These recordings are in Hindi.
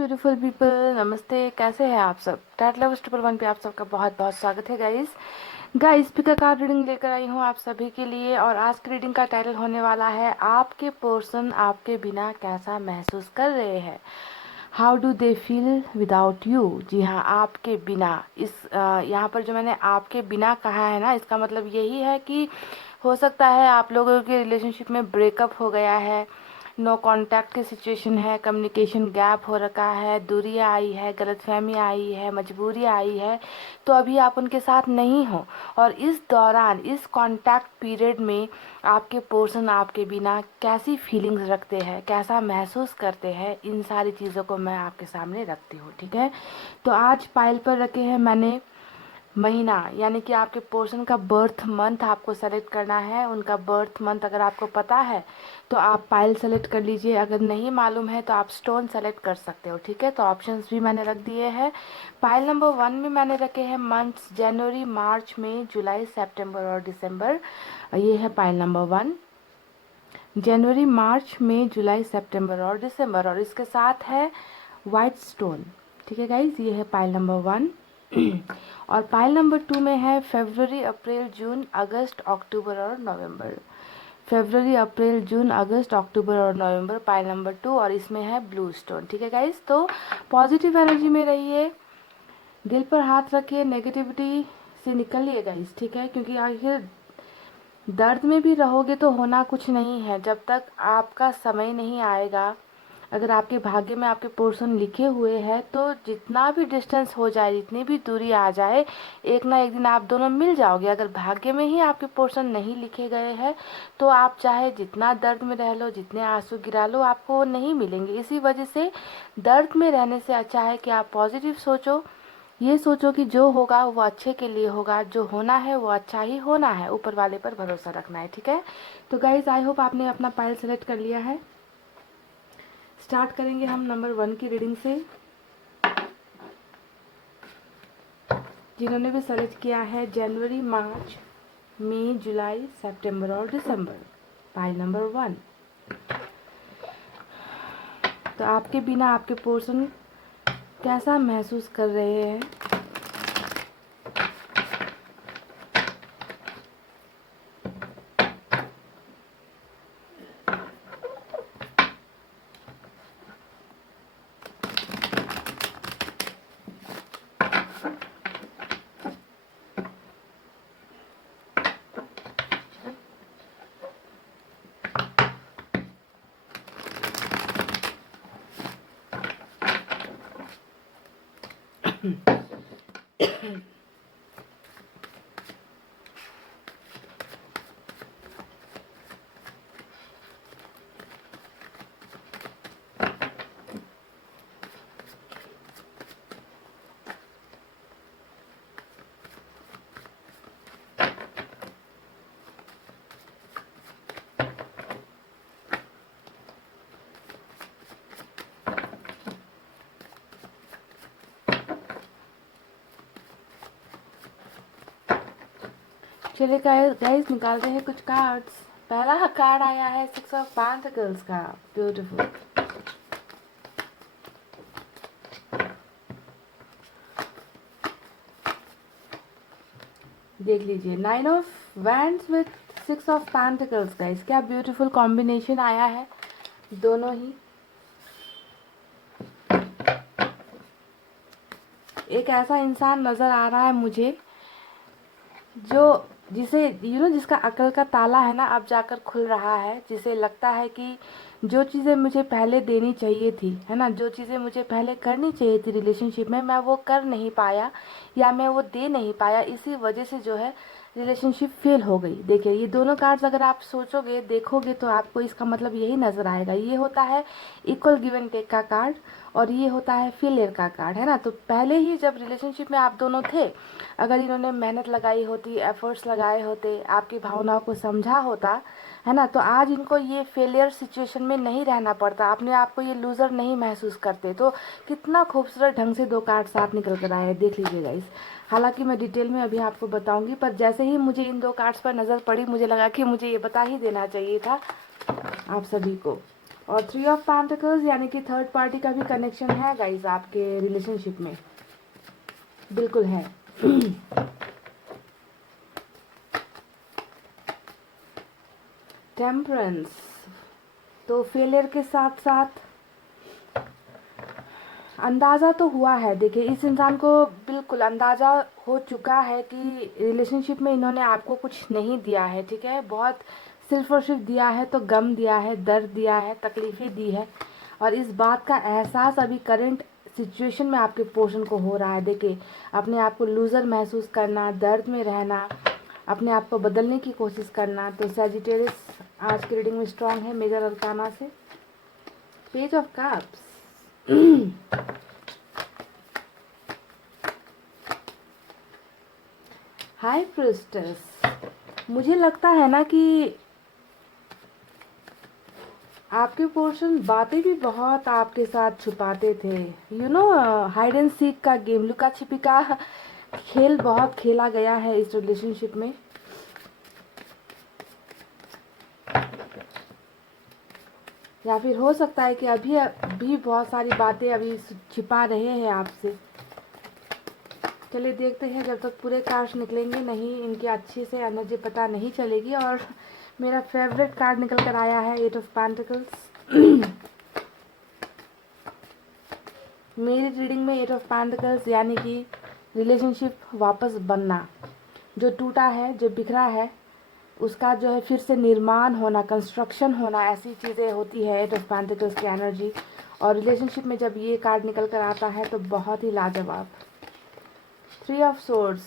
ब्यूटीफुल पीपल, नमस्ते। कैसे हैं आप सब? टैट लवर्स 111 पे आप सबका बहुत बहुत स्वागत है गाइस पिका कार्ड रीडिंग लेकर आई हूँ आप सभी के लिए। और आज की रीडिंग का टाइटल होने वाला है आपके पर्सन आपके बिना कैसा महसूस कर रहे हैं। How do they feel without you. जी हाँ, आपके बिना। यहाँ पर जो मैंने आपके बिना कहा है ना, इसका मतलब यही है कि हो सकता है आप लोगों के रिलेशनशिप में ब्रेकअप हो गया है, नो कांटेक्ट की सिचुएशन है, कम्युनिकेशन गैप हो रखा है, दूरी आई है, गलतफहमी आई है, मजबूरी आई है, तो अभी आप उनके साथ नहीं हो। और इस दौरान, इस कांटेक्ट पीरियड में आपके पर्सन आपके बिना कैसी फीलिंग्स रखते हैं, कैसा महसूस करते हैं, इन सारी चीज़ों को मैं आपके सामने रखती हूँ। ठीक है, तो आज पाइल पर रखे हैं मैंने महीना, यानी कि आपके पर्सन का बर्थ मंथ आपको सेलेक्ट करना है। उनका बर्थ मंथ अगर आपको पता है तो आप पाइल सेलेक्ट कर लीजिए, अगर नहीं मालूम है तो आप स्टोन सेलेक्ट कर सकते हो। ठीक है, तो ऑप्शंस भी मैंने रख दिए हैं। पाइल नंबर 1 में मैंने रखे हैं मंथ्स, जनवरी, मार्च, मई, जुलाई, सितंबर और दिसंबर। ये है पाइल नंबर 1, जनवरी, मार्च, मई, जुलाई, सितंबर और दिसंबर, और इसके साथ है वाइट स्टोन। ठीक है गाइज, ये है पाइल नंबर 1। और पाइल नंबर 2 में है फरवरी, अप्रैल, जून, अगस्त, अक्टूबर और नवंबर। फरवरी, अप्रैल, जून, अगस्त, अक्टूबर और नवंबर, पाइल नंबर 2, और इसमें है ब्लू स्टोन। ठीक है गाइज, तो पॉजिटिव एनर्जी में रहिए, दिल पर हाथ रखिए, नेगेटिविटी से निकलिए गाइज। ठीक है, क्योंकि आखिर दर्द में भी रहोगे तो होना कुछ नहीं है जब तक आपका समय नहीं आएगा। अगर आपके भाग्य में आपके पोर्शन लिखे हुए हैं तो जितना भी डिस्टेंस हो जाए, जितनी भी दूरी आ जाए, एक ना एक दिन आप दोनों मिल जाओगे। अगर भाग्य में ही आपके पोर्शन नहीं लिखे गए हैं तो आप चाहे जितना दर्द में रह लो, जितने आंसू गिरा लो, आपको वो नहीं मिलेंगे। इसी वजह से दर्द में रहने से अच्छा है कि आप पॉजिटिव सोचो, ये सोचो कि जो होगा वो अच्छे के लिए होगा, जो होना है वो अच्छा ही होना है, ऊपर वाले पर भरोसा रखना है। ठीक है, तो गाइज आई होप आपने अपना पाइल सेलेक्ट कर लिया है। स्टार्ट करेंगे हम नंबर 1 की रीडिंग से। जिन्होंने भी सेलेक्ट किया है जनवरी, मार्च, मई, जुलाई, सितंबर और दिसंबर, पाइल नंबर 1। तो आपके बिना आपके पर्सन कैसा महसूस कर रहे हैं। चलिए गाइस निकालते हैं कुछ कार्ड्स। पहला कार्ड आया है 6 ऑफ पेंटिकल्स का, ब्यूटीफुल। देख लीजिए, 9 of wands with 6 of pentacles guys, क्या ब्यूटीफुल कॉम्बिनेशन आया है दोनों ही। एक ऐसा इंसान नजर आ रहा है मुझे जो जिसे जिसका अकल का ताला है ना अब जाकर खुल रहा है, जिसे लगता है कि जो चीज़ें मुझे पहले देनी चाहिए थी, है ना, जो चीज़ें मुझे पहले करनी चाहिए थी रिलेशनशिप में, मैं वो कर नहीं पाया या मैं वो दे नहीं पाया, इसी वजह से जो है रिलेशनशिप फेल हो गई। देखिए, ये दोनों कार्ड्स अगर आप सोचोगे, देखोगे, तो आपको इसका मतलब यही नजर आएगा। ये होता है इक्वल गिव एंड टेक का कार्ड और ये होता है फेलियर का कार्ड, है ना। तो पहले ही जब रिलेशनशिप में आप दोनों थे, अगर इन्होंने मेहनत लगाई होती, एफर्ट्स लगाए होते, आपकी भावनाओं को समझा होता, है ना, तो आज इनको ये फेलियर सिचुएशन में नहीं रहना पड़ता, अपने आप को ये लूजर नहीं महसूस करते। तो कितना खूबसूरत ढंग से दो कार्ड साथ निकल कर आए हैं, देख लीजिएगा इस। हालांकि मैं डिटेल में अभी आपको बताऊंगी, पर जैसे ही मुझे इन दो कार्ड्स पर नज़र पड़ी, मुझे लगा कि मुझे ये बता ही देना चाहिए था आप सभी को। और 3 ऑफ पेंटिकल्स यानी कि थर्ड पार्टी का भी कनेक्शन है गाइज आपके रिलेशनशिप में, बिल्कुल है। टेम्परेंस, तो फेलियर के साथ साथ अंदाज़ा तो हुआ है। देखिए इस इंसान को बिल्कुल अंदाज़ा हो चुका है कि रिलेशनशिप में इन्होंने आपको कुछ नहीं दिया है, ठीक है। बहुत सिर्फ और सिर्फ दिया है तो गम दिया है, दर्द दिया है, तकलीफ़ें दी है, और इस बात का एहसास अभी करंट सिचुएशन में आपके पोर्शन को हो रहा है। देखिए अपने आप को लूज़र महसूस करना, दर्द में रहना, अपने आप को बदलने की कोशिश करना। तो सैजिटेरियस आज की रीडिंग में स्ट्रांग है मेजर अरकाना से। Page of cups, high priestess, मुझे लगता है ना कि आपके पोर्शन बातें भी बहुत आपके साथ छुपाते थे। You know hide and seek का गेम, लुका छिपी का खेल बहुत खेला गया है इस रिलेशनशिप में। या फिर हो सकता है कि अभी भी बहुत सारी बातें अभी छिपा रहे हैं आपसे। चलिए देखते हैं, जब तक पूरे कार्ड्स निकलेंगे नहीं इनकी अच्छी से एनर्जी पता नहीं चलेगी। और मेरा फेवरेट कार्ड निकल कर आया है 8 ऑफ पेंटिकल्स। मेरी रीडिंग में 8 ऑफ पेंटिकल्स यानी कि रिलेशनशिप वापस बनना, जो टूटा है, जो बिखरा है, उसका जो है फिर से निर्माण होना, कंस्ट्रक्शन होना, ऐसी चीज़ें होती है 8 ऑफ पेंटिकल्स की एनर्जी। और रिलेशनशिप में जब ये कार्ड निकल कर आता है तो बहुत ही लाजवाब। 3 ऑफ सोर्ड्स।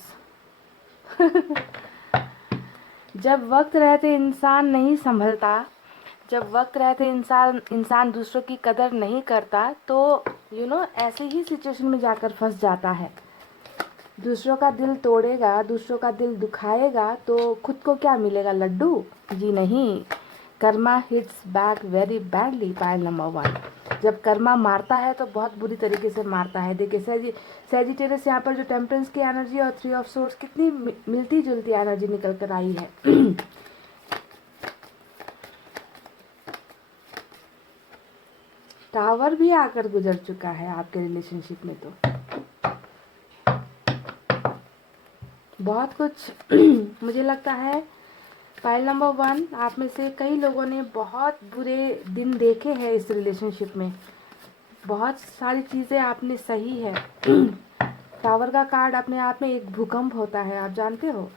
जब वक्त रहते इंसान नहीं संभलता, जब वक्त रहते इंसान दूसरों की कदर नहीं करता, तो ऐसे ही सिचुएशन में जाकर फंस जाता है। दूसरों का दिल तोड़ेगा, दूसरों का दिल दुखाएगा तो खुद को क्या मिलेगा, लड्डू? जी नहीं, Karma hits back very badly. Pile number 1, जब कर्मा मारता है तो बहुत बुरी तरीके से मारता है। देखिए सैजिटेरियस यहाँ पर जो टेम्परेंस की एनर्जी और 3 ऑफ सोर्ड्स कितनी मिलती जुलती एनर्जी निकल कर आई है। टावर भी आकर गुजर चुका है आपके रिलेशनशिप में, तो बहुत कुछ। मुझे लगता है फाइल नंबर 1, आप में से कई लोगों ने बहुत बुरे दिन देखे हैं इस रिलेशनशिप में। बहुत सारी चीज़ें आपने सही है। टावर का कार्ड अपने आप में एक भूकंप होता है, आप जानते हो।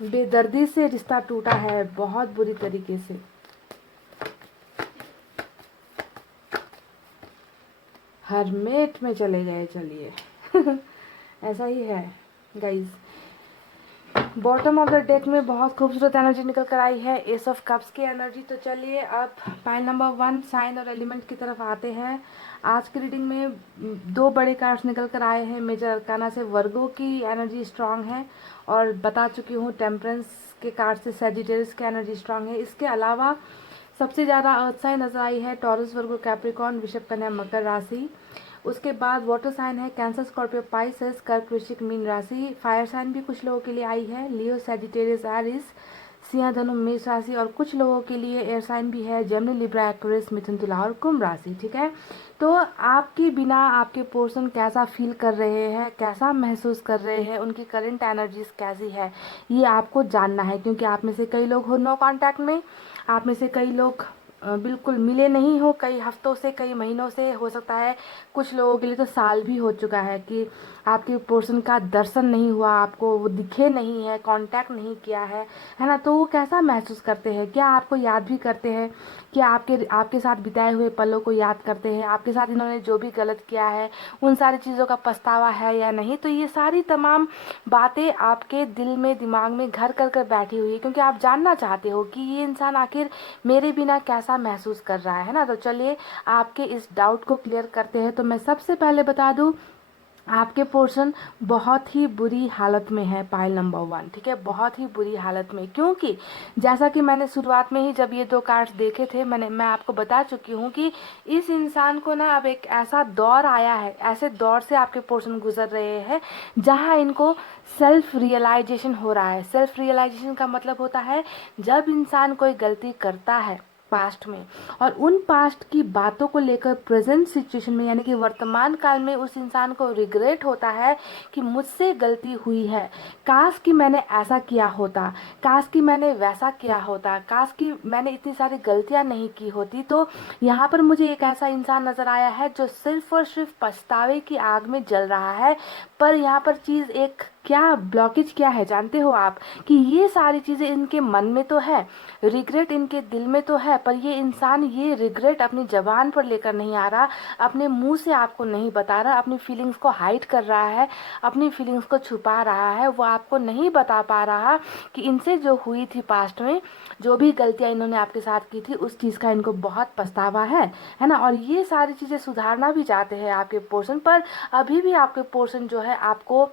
बेदर्दी से रिश्ता टूटा है बहुत बुरी तरीके से। हरमेट में चले गए, चलिए। ऐसा ही है guys. Bottom of the deck में बहुत खूबसूरत एनर्जी निकल कर आई है, एस ऑफ कप्स की एनर्जी। तो चलिए अब पाइल नंबर 1 साइन और एलिमेंट की तरफ आते हैं। आज की रीडिंग में 2 बड़े कार्ड्स निकल कर आए हैं मेजर अरकाना से। वर्गो की एनर्जी स्ट्रांग है और बता चुकी हूँ टेम्परेंस के कार्ड से सैजिटेरियस की एनर्जी स्ट्रांग है। इसके अलावा सबसे ज़्यादा अर्थ साइन नजर आई है टॉरस, वर्गो, कैप्रिकॉर्न, वृषभ, कन्या, मकर राशि। उसके बाद वाटर साइन है कैंसर, स्कॉर्पियो, पाइसेस, कर्क, वृश्चिक, मीन राशि। फायर साइन भी कुछ लोगों के लिए आई है, लियो, सैजिटेरियस, एरिस, सिंह, धनु, मेष राशि। और कुछ लोगों के लिए एयर साइन भी है, जेमिनी, लिब्रा, एक्वेरियस, मिथुन, तुला और कुंभ राशि। ठीक है, तो आपके बिना आपके पर्सन कैसा फील कर रहे हैं, कैसा महसूस कर रहे हैं, उनकी करंट एनर्जीज कैसी है, ये आपको जानना है। क्योंकि आप में से कई लोग हो नो कांटेक्ट में, आप में से कई लोग बिल्कुल मिले नहीं हो कई हफ्तों से, कई महीनों से, हो सकता है कुछ लोगों के लिए तो साल भी हो चुका है कि आपके पर्सन का दर्शन नहीं हुआ, आपको वो दिखे नहीं है, कांटेक्ट नहीं किया है ना। तो वो कैसा महसूस करते हैं, क्या आपको याद भी करते हैं, क्या आपके साथ बिताए हुए पलों को याद करते हैं, आपके साथ इन्होंने जो भी गलत किया है उन सारी चीज़ों का पछतावा है या नहीं। तो ये सारी तमाम बातें आपके दिल में, दिमाग में घर कर कर बैठी हुई है, क्योंकि आप जानना चाहते हो कि ये इंसान आखिर मेरे बिना कैसा महसूस कर रहा है ना। तो चलिए आपके इस डाउट को क्लियर करते हैं। तो मैं सबसे पहले बता दूं, आपके पोर्शन बहुत ही बुरी हालत में है पाइल नंबर 1। ठीक है, बहुत ही बुरी हालत में, क्योंकि जैसा कि मैंने शुरुआत में ही जब ये 2 कार्ड्स देखे थे, मैं आपको बता चुकी हूँ कि इस इंसान को ना अब एक ऐसा दौर आया है, ऐसे दौर से आपके पोर्शन गुजर रहे हैं जहाँ इनको सेल्फ रियलाइजेशन हो रहा है। सेल्फ रियलाइजेशन का मतलब होता है जब इंसान कोई गलती करता है पास्ट में, और उन पास्ट की बातों को लेकर प्रेजेंट सिचुएशन में यानी कि वर्तमान काल में उस इंसान को रिग्रेट होता है कि मुझसे गलती हुई है, काश कि मैंने ऐसा किया होता, काश कि मैंने वैसा किया होता, काश कि मैंने इतनी सारी गलतियां नहीं की होती। तो यहाँ पर मुझे एक ऐसा इंसान नजर आया है जो सिर्फ और सिर्फ पछतावे की आग में जल रहा है। पर यहाँ पर चीज एक क्या ब्लॉकेज क्या है जानते हो आप, कि ये सारी चीजें इनके मन में तो है, रिग्रेट इनके दिल में तो है, पर ये इंसान ये रिग्रेट अपनी जबान पर लेकर नहीं आ रहा, अपने मुंह से आपको नहीं बता रहा, अपनी फीलिंग्स को हाइड कर रहा है, अपनी फीलिंग्स को छुपा रहा है। वो आपको नहीं बता पा रहा कि इनसे जो हुई थी पास्ट में, जो भी गलतियां इन्होंने आपके साथ की थी, उस चीज का इनको बहुत पछतावा है ना। और ये सारी चीजें सुधारना भी चाहते हैं आपके पोर्शन, पर अभी भी आपके पोर्शन जो है आपको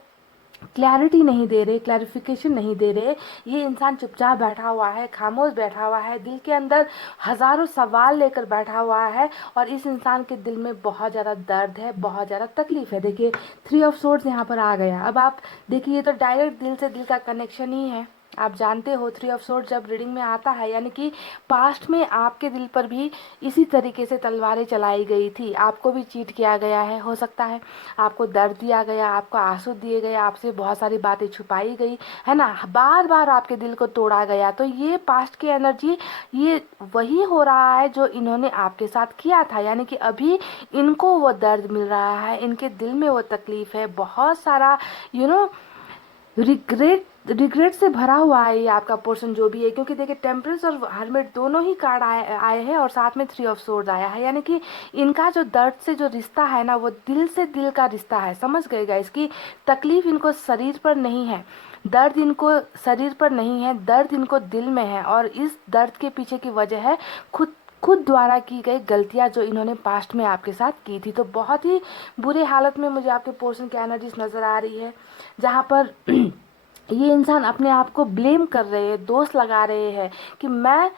क्लैरिटी नहीं दे रहे, क्लैरिफिकेशन नहीं दे रहे। ये इंसान चुपचाप बैठा हुआ है, खामोश बैठा हुआ है, दिल के अंदर हजारों सवाल लेकर बैठा हुआ है, और इस इंसान के दिल में बहुत ज़्यादा दर्द है, बहुत ज़्यादा तकलीफ है। देखिए 3 ऑफ सोर्ड्स यहाँ पर आ गया। अब आप देखिए ये तो डायरेक्ट दिल से दिल का कनेक्शन ही है। आप जानते हो 3 ऑफ सोर्ड जब रीडिंग में आता है यानी कि पास्ट में आपके दिल पर भी इसी तरीके से तलवारें चलाई गई थी, आपको भी चीट किया गया है, हो सकता है आपको दर्द दिया गया, आपको आंसू दिए गए, आपसे बहुत सारी बातें छुपाई गई है ना, बार बार आपके दिल को तोड़ा गया। तो ये पास्ट की एनर्जी, ये वही हो रहा है जो इन्होंने आपके साथ किया था, यानी कि अभी इनको वो दर्द मिल रहा है, इनके दिल में वो तकलीफ है, बहुत सारा रिग्रेट से भरा हुआ है ये आपका पोर्शन जो भी है। क्योंकि देखिए टेम्परेंस और हर्मिट दोनों ही कार्ड आए हैं, और साथ में 3 ऑफ सोर्ड्स आया है, यानी कि इनका जो दर्द से जो रिश्ता है ना, वो दिल से दिल का रिश्ता है। समझ गए गाइस, इसकी तकलीफ इनको शरीर पर नहीं है, दर्द इनको शरीर पर नहीं है, दर्द इनको दिल में है, और इस दर्द के पीछे की वजह है खुद द्वारा की गई गलतियां जो इन्होंने पास्ट में आपके साथ की थी। तो बहुत ही बुरे हालत में मुझे आपके पोर्शन की एनर्जीज नजर आ रही है, जहां पर ये इंसान अपने आप को ब्लेम कर रहे हैं, दोष लगा रहे हैं कि मैं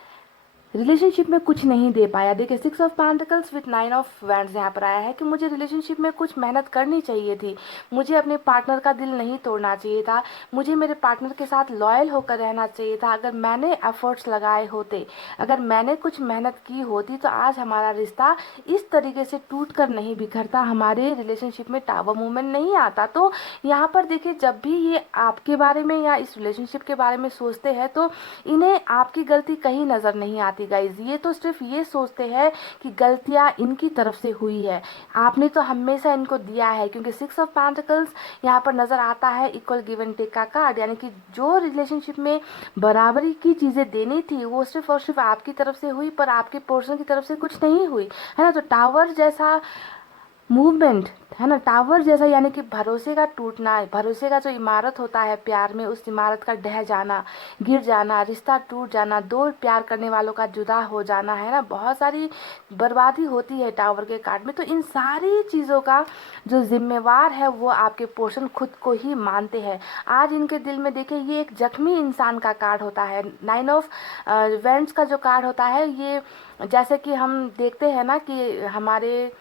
रिलेशनशिप में कुछ नहीं दे पाया। देखिए 6 of pentacles with 9 of wands यहाँ पर आया है कि मुझे रिलेशनशिप में कुछ मेहनत करनी चाहिए थी, मुझे अपने पार्टनर का दिल नहीं तोड़ना चाहिए था, मुझे मेरे पार्टनर के साथ लॉयल होकर रहना चाहिए था। अगर मैंने एफर्ट्स लगाए होते, अगर मैंने कुछ मेहनत की होती, तो आज हमारा रिश्ता इस तरीके से टूट कर नहीं बिखरता, हमारे रिलेशनशिप में टावर मूवमेंट नहीं आता। तो यहाँ पर देखिए जब भी ये आपके बारे में या इस रिलेशनशिप के बारे में सोचते हैं, तो इन्हें आपकी गलती कहीं नजर नहीं आती गाइज। ये तो सिर्फ ये सोचते हैं कि गलतियां इनकी तरफ से हुई है, आपने तो हमेशा इनको दिया है। क्योंकि 6 ऑफ पेंटिकल्स यहाँ पर नजर आता है इक्वल गिव एंड टेक का कार्ड, यानी कि जो रिलेशनशिप में बराबरी की चीजें देनी थी वो सिर्फ और सिर्फ आपकी तरफ से हुई, पर आपके पोर्शन की तरफ से कुछ नहीं हुई, है ना। तो टावर जैसा मूवमेंट है ना, टावर जैसा, यानी कि भरोसे का टूटना है, भरोसे का जो इमारत होता है प्यार में, उस इमारत का ढह जाना, गिर जाना, रिश्ता टूट जाना, दो प्यार करने वालों का जुदा हो जाना, है ना, बहुत सारी बर्बादी होती है टावर के कार्ड में। तो इन सारी चीज़ों का जो जिम्मेवार है वो आपके पोर्शन खुद को ही मानते हैं। आज इनके दिल में देखिए ये एक जख्मी इंसान का कार्ड होता है। 9 ऑफ वेंट्स का जो कार्ड होता है, ये जैसे कि हम देखते हैं ना कि हमारे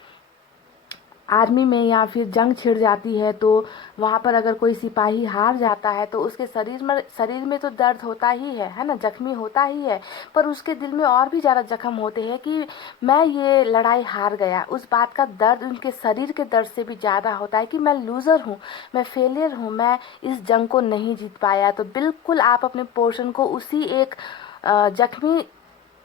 आर्मी में या फिर जंग छिड़ जाती है, तो वहाँ पर अगर कोई सिपाही हार जाता है तो उसके शरीर में तो दर्द होता ही है ना, जख्मी होता ही है, पर उसके दिल में और भी ज़्यादा जख्म होते हैं कि मैं ये लड़ाई हार गया। उस बात का दर्द उनके शरीर के दर्द से भी ज़्यादा होता है कि मैं लूज़र हूँ, मैं फेलियर हूँ, मैं इस जंग को नहीं जीत पाया। तो बिल्कुल आप अपने पोर्शन को उसी एक जख्मी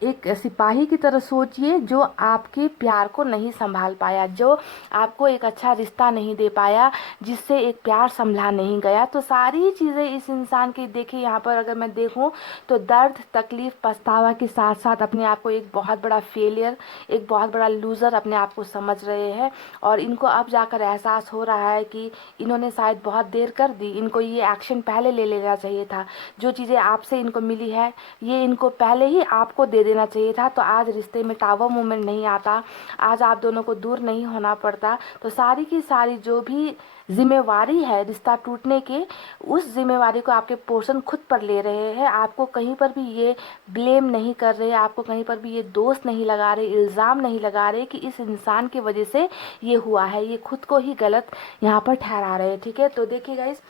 एक सिपाही की तरह सोचिए जो आपके प्यार को नहीं संभाल पाया, जो आपको एक अच्छा रिश्ता नहीं दे पाया, जिससे एक प्यार संभला नहीं गया। तो सारी चीज़ें इस इंसान की देखिए यहाँ पर अगर मैं देखूँ तो दर्द, तकलीफ, पछतावा के साथ साथ अपने आप को एक बहुत बड़ा फेलियर, एक बहुत बड़ा लूज़र अपने आप को समझ रहे हैं। और इनको अब जाकर एहसास हो रहा है कि इन्होंने शायद बहुत देर कर दी, इनको ये एक्शन पहले ले लेना चाहिए था। जो चीज़ें आपसे इनको मिली है ये इनको पहले ही आपको दे देना चाहिए था, तो आज रिश्ते में टावर मूवमेंट नहीं आता, आज आप दोनों को दूर नहीं होना पड़ता। तो सारी की सारी जो भी जिम्मेवारी है रिश्ता टूटने के, उस जिम्मेवारी को आपके पोर्शन खुद पर ले रहे हैं। आपको कहीं पर भी ये ब्लेम नहीं कर रहे, आपको कहीं पर भी ये दोष नहीं लगा रहे, इल्ज़ाम नहीं लगा रहे कि इस इंसान की वजह से ये हुआ है, ये खुद को ही गलत यहाँ पर ठहरा रहे हैं। ठीक है, तो देखिए गाइस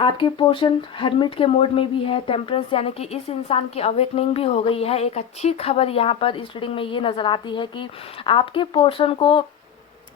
आपके पोर्शन हर्मिट के मोड में भी है, टेम्परेंस यानी कि इस इंसान की अवेकनिंग भी हो गई है। एक अच्छी खबर यहाँ पर इस रीडिंग में ये नज़र आती है कि आपके पोर्शन को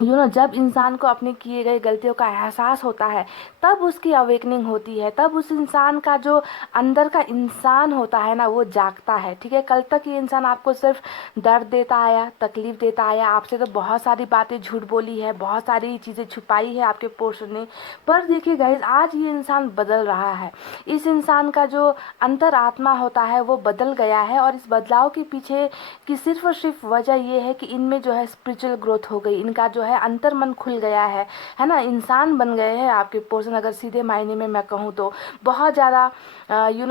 जब इंसान को अपने किए गए गलतियों का एहसास होता है तब उसकी अवेकनिंग होती है, तब उस इंसान का जो अंदर का इंसान होता है ना वो जागता है। ठीक है, कल तक ये इंसान आपको सिर्फ दर्द देता आया, तकलीफ देता आया, आपसे तो बहुत सारी बातें झूठ बोली है, बहुत सारी चीज़ें छुपाई है आपके पोर्शन ने। पर देखिए गाइज, आज ये इंसान बदल रहा है। इस इंसान का जो अंतर आत्मा होता है वो बदल गया है, और इस बदलाव के पीछे की सिर्फ और सिर्फ वजह ये है कि इनमें जो है स्पिरिचुअल ग्रोथ हो गई, इनका जो है अंतर मन खुल गया है ना, इंसान बन गए हैं आपके पोर्शन। अगर सीधे मायने में मैं कहूँ तो बहुत ज़्यादा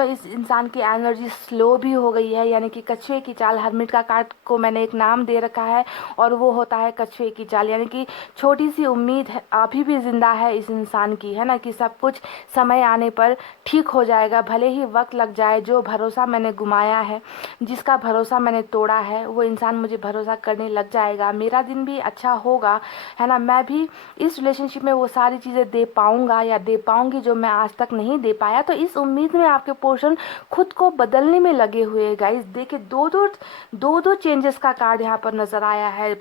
इस इंसान की एनर्जी स्लो भी हो गई है, यानी कि कछुए की चाल। हर्मिट का कार्ड को मैंने एक नाम दे रखा है और वो होता है कछुए की चाल, यानी कि छोटी सी उम्मीद है अभी भी जिंदा है इस इंसान की, है ना, कि सब कुछ समय आने पर ठीक हो जाएगा, भले ही वक्त लग जाए। जो भरोसा मैंने गुमाया है, जिसका भरोसा मैंने तोड़ा है, वो इंसान मुझे भरोसा करने लग जाएगा, मेरा दिन भी अच्छा होगा, है ना, मैं भी इस रिलेशनशिप में वो सारी चीज़ें दे पाऊंगा या दे पाऊंगी जो मैं आज तक नहीं दे पाया। तो इस उम्मीद में आपके पोर्शन खुद को बदलने में लगे हुए हैं गाइस। देखिए, दो चेंजेस का कार्ड यहाँ पर नजर आया है।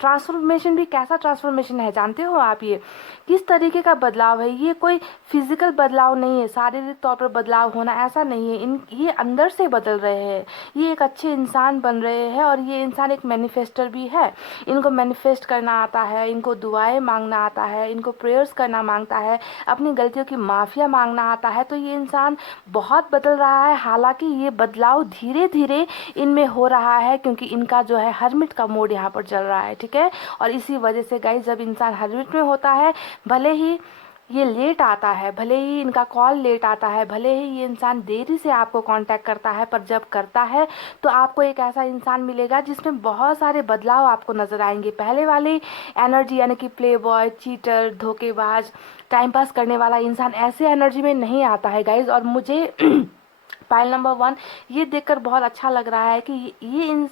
ट्रांसफॉर्मेशन भी कैसा ट्रांसफॉर्मेशन है जानते हो आप? ये किस तरीके का बदलाव है? ये कोई फिजिकल बदलाव नहीं है, शारीरिक तौर पर बदलाव होना ऐसा नहीं है। ये अंदर से बदल रहे हैं, ये एक अच्छे इंसान बन रहे हैं, और ये इंसान एक मैनिफेस्टर भी है। इनको मैनिफेस्ट करना आता है, इनको दुआएं मांगना आता है, इनको प्रेयर्स करना मांगता है, अपनी गलतियों की माफ़िया मांगना आता है। तो ये इंसान बहुत बदल रहा है। हालांकि ये बदलाव धीरे धीरे इनमें हो रहा है, क्योंकि इनका जो है हर्मिट का मोड यहाँ पर चल रहा है। ठीक है, और इसी वजह से गाइस, जब इंसान हर्मिट में होता है, भले ही ये लेट आता है, भले ही इनका कॉल लेट आता है, भले ही ये इंसान देरी से आपको कांटेक्ट करता है, पर जब करता है तो आपको एक ऐसा इंसान मिलेगा जिसमें बहुत सारे बदलाव आपको नजर आएंगे। पहले वाली एनर्जी यानी कि प्ले बॉय, चीटर, धोखेबाज, टाइम पास करने वाला इंसान ऐसे एनर्जी में नहीं आता है गाइज। और मुझे पाइल नंबर 1 ये देखकर बहुत अच्छा लग रहा है कि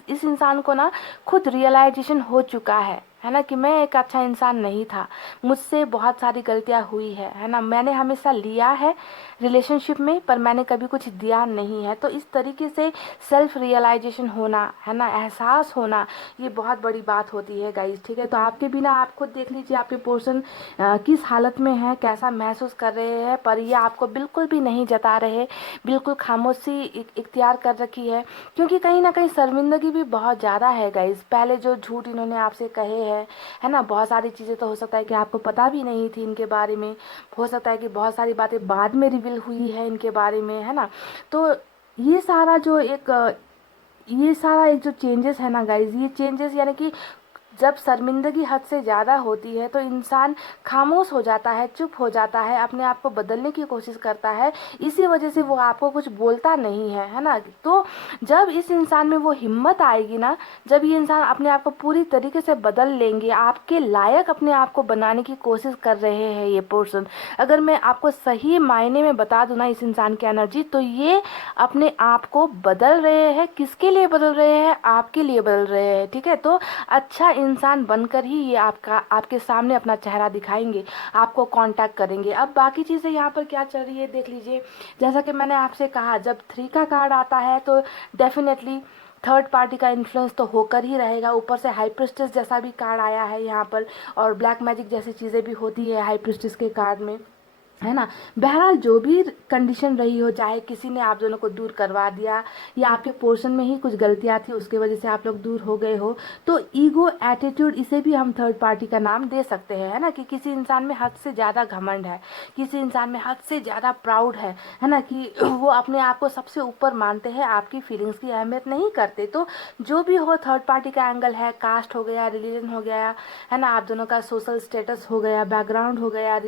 इस इंसान को ना खुद रियलाइजेशन हो चुका है ना, कि मैं एक अच्छा इंसान नहीं था, मुझसे बहुत सारी गलतियां हुई है ना, मैंने हमेशा लिया है रिलेशनशिप में पर मैंने कभी कुछ दिया नहीं है। तो इस तरीके से सेल्फ रियलाइजेशन होना, है ना, एहसास होना, ये बहुत बड़ी बात होती है गाइज। ठीक है, तो आपके बिना आप खुद देख लीजिए आपके पोर्शन किस हालत में है, कैसा महसूस कर रहे हैं, पर ये आपको बिल्कुल भी नहीं जता रहे, बिल्कुल खामोशी इख्तियार कर रखी है, क्योंकि कहीं ना कहीं शर्मिंदगी भी बहुत ज़्यादा है गाइज। पहले जो झूठ इन्होंने आपसे कहे है ना, बहुत सारी चीज़ें तो हो सकता है कि आपको पता भी नहीं थी इनके बारे में, हो सकता है कि बहुत सारी बातें बाद में रिवील हुई है इनके बारे में, है ना। तो ये सारा एक जो चेंजेस है ना गाइज, ये चेंजेस यानी कि जब शर्मिंदगी हद से ज़्यादा होती है तो इंसान खामोश हो जाता है, चुप हो जाता है, अपने आप को बदलने की कोशिश करता है, इसी वजह से वो आपको कुछ बोलता नहीं है ना। तो जब इस इंसान में वो हिम्मत आएगी ना, जब ये इंसान अपने आप को पूरी तरीके से बदल लेंगे, आपके लायक अपने आप को बनाने की कोशिश कर रहे हैं ये पर्सन। अगर मैं आपको सही मायने में बता दूँ ना इस इंसान की एनर्जी, तो ये अपने आप को बदल रहे हैं। किसके लिए बदल रहे हैं? आपके लिए बदल रहे हैं। ठीक है, तो अच्छा इंसान बनकर ही ये आपके सामने अपना चेहरा दिखाएंगे, आपको कांटेक्ट करेंगे। अब बाकी चीज़ें यहाँ पर क्या चल रही है देख लीजिए। जैसा कि मैंने आपसे कहा, जब 3 का कार्ड आता है तो डेफिनेटली थर्ड पार्टी का इन्फ्लुएंस तो होकर ही रहेगा। ऊपर से हाई प्रिस्टेस जैसा भी कार्ड आया है यहाँ पर, और ब्लैक मैजिक जैसी चीज़ें भी होती है हाई प्रिस्टेस के कार्ड में, है ना। बहरहाल जो भी कंडीशन रही हो, चाहे किसी ने आप दोनों को दूर करवा दिया या आपके पोर्शन में ही कुछ गलतियां थी उसके वजह से आप लोग दूर हो गए हो, तो ईगो, एटीट्यूड, इसे भी हम थर्ड पार्टी का नाम दे सकते हैं, है ना। कि किसी इंसान में हद से ज़्यादा घमंड है, किसी इंसान में हद से ज़्यादा प्राउड है ना, कि वो अपने आप को सबसे ऊपर मानते हैं, आपकी फीलिंग्स की अहमियत नहीं करते। तो जो भी हो, थर्ड पार्टी का एंगल है, कास्ट हो गया, रिलीजन हो गया, है ना, आप दोनों का सोशल स्टेटस हो गया, बैकग्राउंड हो गया,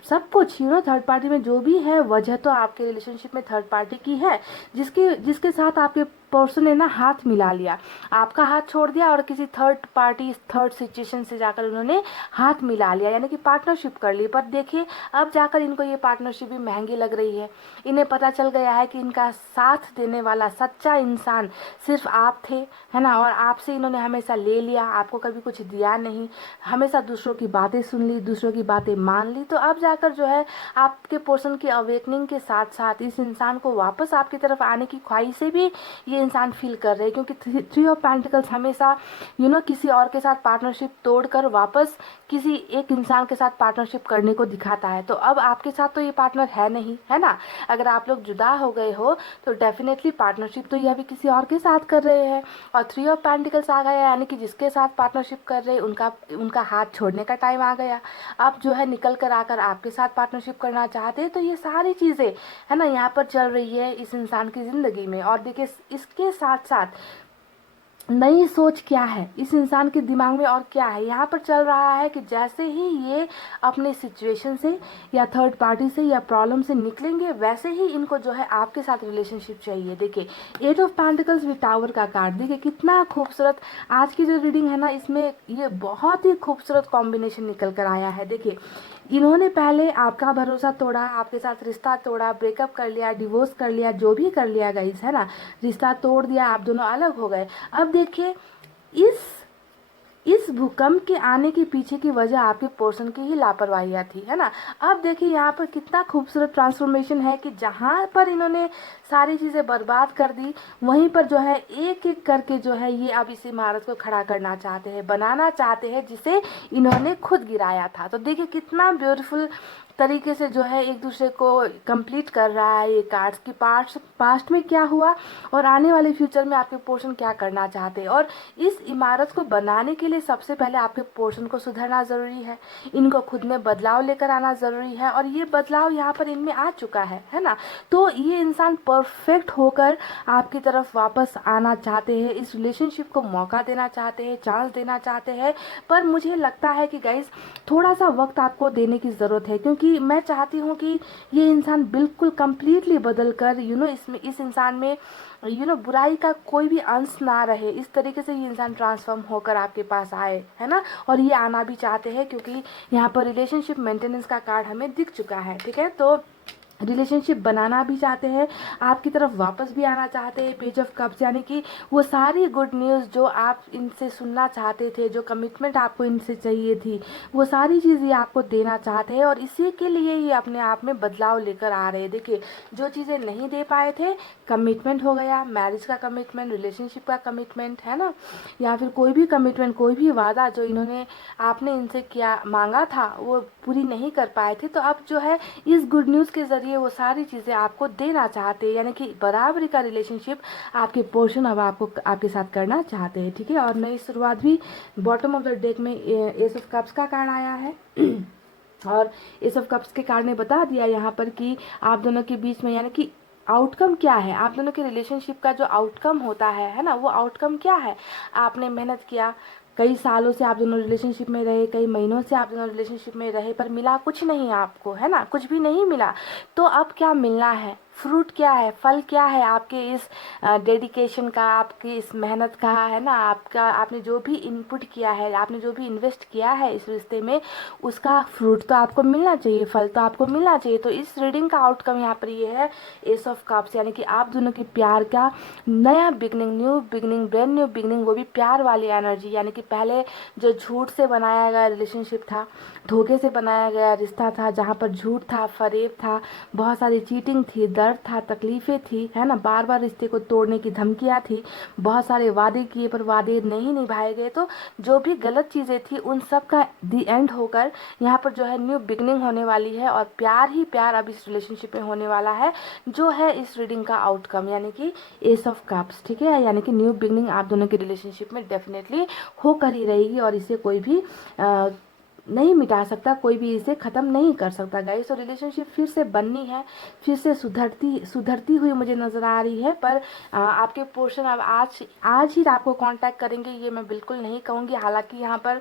सब कुछ थर्ड पार्टी में जो भी है, वजह तो आपके रिलेशनशिप में थर्ड पार्टी की है, जिसके साथ आपके पर्सन ने ना हाथ मिला लिया, आपका हाथ छोड़ दिया और किसी थर्ड पार्टी थर्ड सिचुएशन से जाकर उन्होंने हाथ मिला लिया, यानी कि पार्टनरशिप कर ली। पर देखिए अब जाकर इनको ये पार्टनरशिप भी महंगी लग रही है। इन्हें पता चल गया है कि इनका साथ देने वाला सच्चा इंसान सिर्फ आप थे, है ना, और आपसे इन्होंने हमेशा ले लिया, आपको कभी कुछ दिया नहीं, हमेशा दूसरों की बातें सुन ली, दूसरों की बातें मान ली। तो अब जाकर जो है आपके पर्सन की अवेकनिंग के साथ साथ इस इंसान को वापस आपकी तरफ आने की ख्वाहिशें भी ये इंसान फील कर रहे हैं, क्योंकि थ्री ऑफ पेंटिकल्स हमेशा किसी और के साथ पार्टनरशिप तोड़कर वापस किसी एक इंसान के साथ पार्टनरशिप करने को दिखाता है। तो अब आपके साथ तो ये पार्टनर है नहीं, है ना, अगर आप लोग जुदा हो गए हो तो डेफिनेटली पार्टनरशिप तो ये अभी किसी और के साथ कर रहे हैं। और थ्री ऑफ पेंटिकल्स आ गया, यानी कि जिसके साथ पार्टनरशिप कर रहे हैं उनका हाथ छोड़ने का टाइम आ गया। अब जो है निकल कर आकर आपके साथ पार्टनरशिप करना चाहते हैं। तो ये सारी चीज़ें है ना यहाँ पर चल रही है इस इंसान की ज़िंदगी में। और देखिए इसके साथ साथ नई सोच क्या है इस इंसान के दिमाग में और क्या है यहाँ पर चल रहा है कि जैसे ही ये अपने सिचुएशन से या थर्ड पार्टी से या प्रॉब्लम से निकलेंगे वैसे ही इनको जो है आपके साथ रिलेशनशिप चाहिए। देखिए eight of pentacles with tower का कार्ड, देखिए कितना खूबसूरत आज की जो रीडिंग है ना, इसमें ये बहुत ही खूबसूरत कॉम्बिनेशन निकल कर आया है। देखिए इन्होंने पहले आपका भरोसा तोड़ा, आपके साथ रिश्ता तोड़ा, ब्रेकअप कर लिया, डिवोर्स कर लिया, जो भी कर लिया गाइस, है ना, रिश्ता तोड़ दिया, आप दोनों अलग हो गए। अब देखिए इस भूकंप के आने के पीछे की वजह आपके पर्सन की ही लापरवाहियाँ थी, है ना। अब देखिए यहाँ पर कितना खूबसूरत ट्रांसफॉर्मेशन है कि जहाँ पर इन्होंने सारी चीज़ें बर्बाद कर दी वहीं पर जो है एक एक करके जो है ये अब इस इमारत को खड़ा करना चाहते हैं, बनाना चाहते हैं जिसे इन्होंने खुद गिराया था। तो देखिए कितना ब्यूटीफुल तरीके से जो है एक दूसरे को कंप्लीट कर रहा है ये कार्ड्स की पास्ट में क्या हुआ और आने वाले फ्यूचर में आपके पोर्शन क्या करना चाहते हैं। और इस इमारत को बनाने के लिए सबसे पहले आपके पोर्शन को सुधरना ज़रूरी है, इनको खुद में बदलाव लेकर आना ज़रूरी है और ये बदलाव यहाँ पर इनमें आ चुका है ना। तो ये इंसान परफेक्ट होकर आपकी तरफ वापस आना चाहते हैं, इस रिलेशनशिप को मौका देना चाहते हैं, चांस देना चाहते हैं। पर मुझे लगता है कि गाइज थोड़ा सा वक्त आपको देने की ज़रूरत है, क्योंकि मैं चाहती हूँ कि ये इंसान बिल्कुल कंप्लीटली बदल कर इसमें इस इंसान में बुराई का कोई भी अंश ना रहे, इस तरीके से ये इंसान ट्रांसफॉर्म होकर आपके पास आए, है ना। और ये आना भी चाहते हैं क्योंकि यहाँ पर रिलेशनशिप मेंटेनेंस का कार्ड हमें दिख चुका है, ठीक है। तो रिलेशनशिप बनाना भी चाहते हैं, आपकी तरफ वापस भी आना चाहते हैं। पेज ऑफ कप्स यानी कि वो सारी गुड न्यूज़ जो आप इनसे सुनना चाहते थे, जो कमिटमेंट आपको इनसे चाहिए थी, वो सारी चीज़ ये आपको देना चाहते हैं और इसी के लिए ये अपने आप में बदलाव लेकर आ रहे हैं। देखिए जो चीज़ें नहीं दे पाए थे, कमिटमेंट हो गया, मैरिज का कमिटमेंट, रिलेशनशिप का कमिटमेंट, है ना, या फिर कोई भी कमिटमेंट, कोई भी वादा जो इन्होंने आपने इनसे किया मांगा था वो पूरी नहीं कर पाए थे। तो अब जो है इस गुड न्यूज़ के ज़रिए वो सारी चीज़ें आपको देना चाहते हैं, यानी कि बराबरी का रिलेशनशिप आपके पोर्शन अब आपको आपके साथ करना चाहते हैं, ठीक है। और नई शुरुआत भी बॉटम ऑफ द डेक में एस ऑफ कप्स का कार्ड आया है और एस ऑफ कप्स के कार्ड ने बता दिया यहाँ पर कि आप दोनों के बीच में यानी कि आउटकम क्या है, आप दोनों के रिलेशनशिप का जो आउटकम होता है ना, वो आउटकम क्या है। आपने मेहनत किया, कई सालों से आप दोनों रिलेशनशिप में रहे, कई महीनों से आप दोनों रिलेशनशिप में रहे, पर मिला कुछ नहीं आपको, है ना, कुछ भी नहीं मिला। तो अब क्या मिलना है, फ्रूट क्या है, फल क्या है आपके इस डेडिकेशन का, आपकी इस मेहनत का, है ना, आपने जो भी इनपुट किया है, आपने जो भी इन्वेस्ट किया है इस रिश्ते में, उसका फ्रूट तो आपको मिलना चाहिए, फल तो आपको मिलना चाहिए। तो इस रीडिंग का आउटकम यहाँ पर ये है एस ऑफ कप्स, यानी कि आप दोनों के प्यार का नया beginning, new beginning, brand new beginning, वो भी प्यार वाली एनर्जी। यानी कि पहले जो झूठ से बनाया गया रिलेशनशिप था, धोखे से बनाया गया रिश्ता था, जहाँ पर झूठ था, फरेब था, बहुत सारी चीटिंग थी, दर्द था, तकलीफ़ें थी, है ना, बार बार रिश्ते को तोड़ने की धमकियाँ थी, बहुत सारे वादे किए पर वादे नहीं निभाए गए। तो जो भी गलत चीज़ें थी उन सब का दी एंड होकर यहाँ पर जो है न्यू बिगनिंग होने वाली है और प्यार ही प्यार अब इस रिलेशनशिप में होने वाला है, जो है इस रीडिंग का आउटकम, यानी कि एस ऑफ कप्स, ठीक है। यानी कि न्यू बिगनिंग आप दोनों के रिलेशनशिप में डेफिनेटली होकर ही रहेगी और इसे कोई भी नहीं मिटा सकता, कोई भी इसे ख़त्म नहीं कर सकता गाइस। तो रिलेशनशिप फिर से बननी है, फिर से सुधरती सुधरती हुई मुझे नज़र आ रही है। पर आपके पोर्शन अब आज आज ही आपको कांटेक्ट करेंगे ये मैं बिल्कुल नहीं कहूँगी। हालांकि यहाँ पर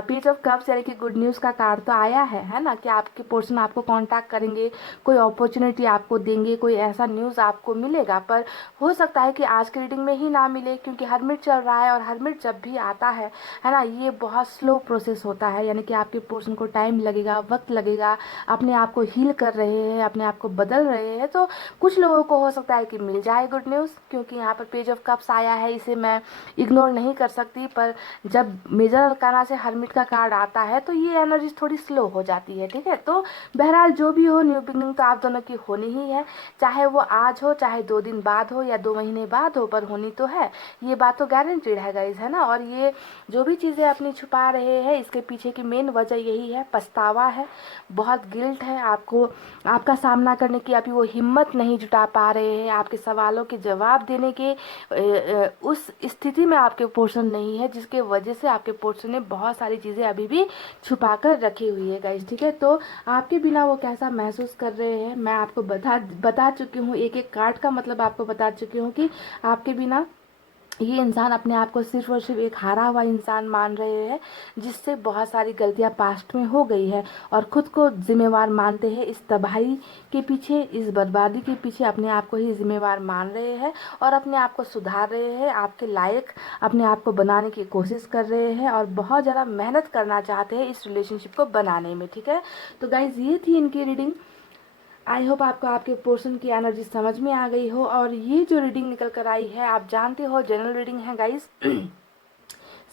पेज ऑफ कप्स यानी कि गुड न्यूज़ का कार्ड तो आया है ना, कि आपके पोर्शन आपको कांटेक्ट करेंगे, कोई अपॉर्चुनिटी आपको देंगे, कोई ऐसा न्यूज़ आपको मिलेगा। पर हो सकता है कि आज की रीडिंग में ही ना मिले, क्योंकि हरमिट चल रहा है और हरमिट जब भी आता है ना, ये बहुत स्लो प्रोसेस होता है। यानी कि आपके पोर्शन को टाइम लगेगा, वक्त लगेगा, अपने आप को हील कर रहे हैं, अपने आप को बदल रहे हैं। तो कुछ लोगों को हो सकता है कि मिल जाए गुड न्यूज़, क्योंकि यहाँ पर पेज ऑफ कप्स आया है, इसे मैं इग्नोर नहीं कर सकती। पर जब मेजर अरकाना से हरमिट का कार्ड आता है तो ये एनर्जी थोड़ी स्लो हो जाती है, ठीक है। तो बहरहाल जो भी हो, न्यू बिगनिंग तो आप दोनों की होनी ही है, चाहे वो आज हो, चाहे 2 दिन बाद हो या 2 महीने बाद हो, पर होनी तो है। ये बात तो गारंटीड है गाइज, है ना। और ये जो भी चीज़ें अपनी छुपा रहे हैं, इसके पीछे की मेन वजह यही है, पछतावा है, बहुत गिल्ट है आपको, आपका सामना करने की अभी वो हिम्मत नहीं जुटा पा रहे हैं, आपके सवालों के जवाब देने के उस स्थिति में आपके पोर्शन नहीं है, जिसके वजह से आपके पोर्शन ने बहुत सारी चीज़ें अभी भी छुपा कर रखी हुई है गाइज, ठीक है। तो आपके बिना वो कैसा महसूस कर रहे हैं मैं आपको बता चुकी हूँ, एक एक कार्ड का मतलब आपको बता चुकी हूँ कि आपके बिना ये इंसान अपने आप को सिर्फ और सिर्फ एक हारा हुआ इंसान मान रहे हैं, जिससे बहुत सारी गलतियां पास्ट में हो गई है, और खुद को जिम्मेवार मानते हैं इस तबाही के पीछे, इस बर्बादी के पीछे अपने आप को ही जिम्मेवार मान रहे हैं, और अपने आप को सुधार रहे हैं, आपके लायक अपने आप को बनाने की कोशिश कर रहे हैं, और बहुत ज़्यादा मेहनत करना चाहते हैं इस रिलेशनशिप को बनाने में, ठीक है। तो गाइज ये थी इनकी रीडिंग। आई होप आपको आपके पोर्शन की एनर्जी समझ में आ गई हो। और ये जो रीडिंग निकल कर आई है, आप जानते हो जनरल रीडिंग है गाइस,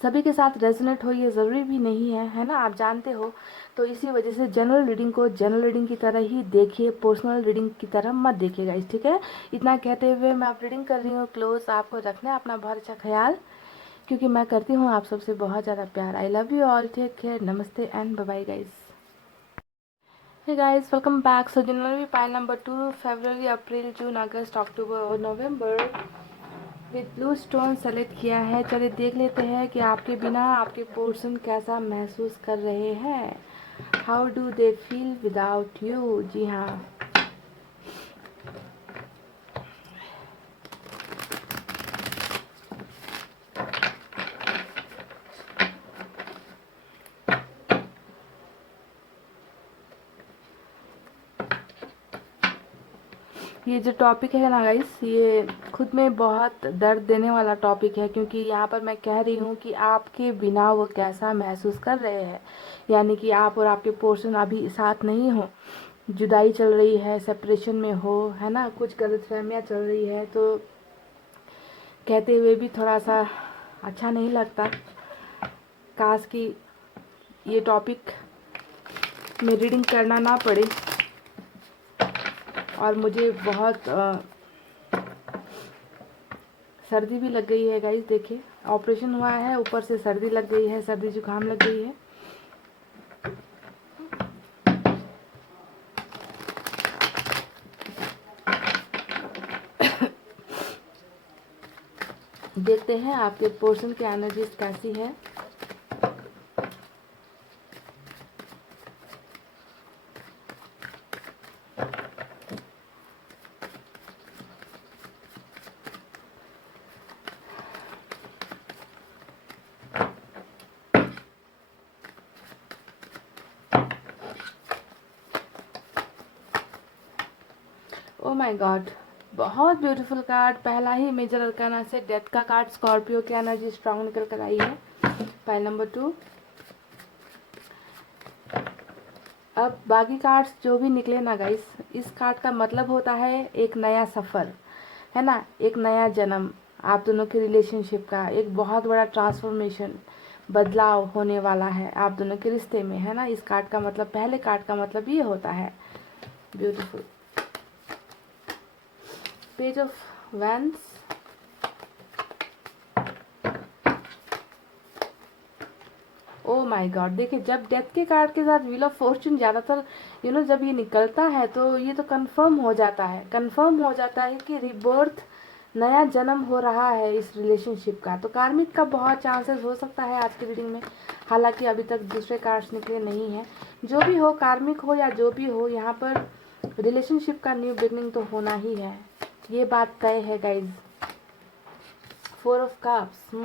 सभी के साथ रेजोनेट हो ये ज़रूरी भी नहीं है ना, आप जानते हो। तो इसी वजह से जनरल रीडिंग को जनरल रीडिंग की तरह ही देखिए, पर्सनल रीडिंग की तरह मत देखिए गाइस, ठीक है। इतना कहते हुए मैं आप रीडिंग कर रही हूँ क्लोज। आपको रखना है अपना बहुत अच्छा ख्याल, क्योंकि मैं करती हूँ आप सबसे बहुत ज़्यादा प्यार। I love you all, take care, नमस्ते and bye bye guys. Hey guys, welcome back. So generally pile number 2, February, April, June, August, October और November with blue stone select किया है। चलिए देख लेते हैं कि आपके बिना आपके पोर्शन कैसा महसूस कर रहे हैं। How do they feel without you. जी हाँ, ये जो टॉपिक है ना गाइस, ये खुद में बहुत दर्द देने वाला टॉपिक है, क्योंकि यहाँ पर मैं कह रही हूँ कि आपके बिना वो कैसा महसूस कर रहे हैं। यानी कि आप और आपके पोर्शन अभी साथ नहीं हो, जुदाई चल रही है, सेपरेशन में हो, है ना, कुछ गलतफहमियाँ चल रही है। तो कहते हुए भी थोड़ा सा अच्छा नहीं लगता। काश कि ये टॉपिक में रीडिंग करना ना पड़े। और मुझे बहुत सर्दी भी लग गई है गाइस, देखिए ऑपरेशन हुआ है, ऊपर से सर्दी लग गई है, सर्दी जुकाम लग गई है। देखते हैं आपके पोर्शन की एनर्जीज कैसी है। ओ माय गॉड, बहुत ब्यूटीफुल कार्ड। पहला ही मेजर अरकाना से डेथ का कार्ड, स्कॉर्पियो की एनर्जी स्ट्रांग निकल कर आई है। Pile number 2। अब बाकी कार्ड्स जो भी निकले ना गाइस, इस कार्ड का मतलब होता है एक नया सफ़र, है ना, एक नया जन्म। आप दोनों के रिलेशनशिप का एक बहुत बड़ा ट्रांसफॉर्मेशन, बदलाव होने वाला है आप दोनों के रिश्ते में, है ना। इस कार्ड का मतलब, पहले कार्ड का मतलब ये होता है। Beautiful. Page of wands, oh my God, देखिए जब डेथ के कार्ड के साथ व्हील ऑफ फॉर्चून ज़्यादातर जब ये निकलता है तो ये तो कंफर्म हो जाता है, कि रिबर्थ नया जन्म हो रहा है इस रिलेशनशिप का। तो कार्मिक का बहुत चांसेस हो सकता है आज की रीडिंग में, हालांकि अभी तक दूसरे कार्ड्स निकले नहीं हैं। जो भी हो, कार्मिक हो या जो भी हो, यहाँ पर रिलेशनशिप का न्यू बिगनिंग तो होना ही है, ये बात तय है गाइज। 4 of cups.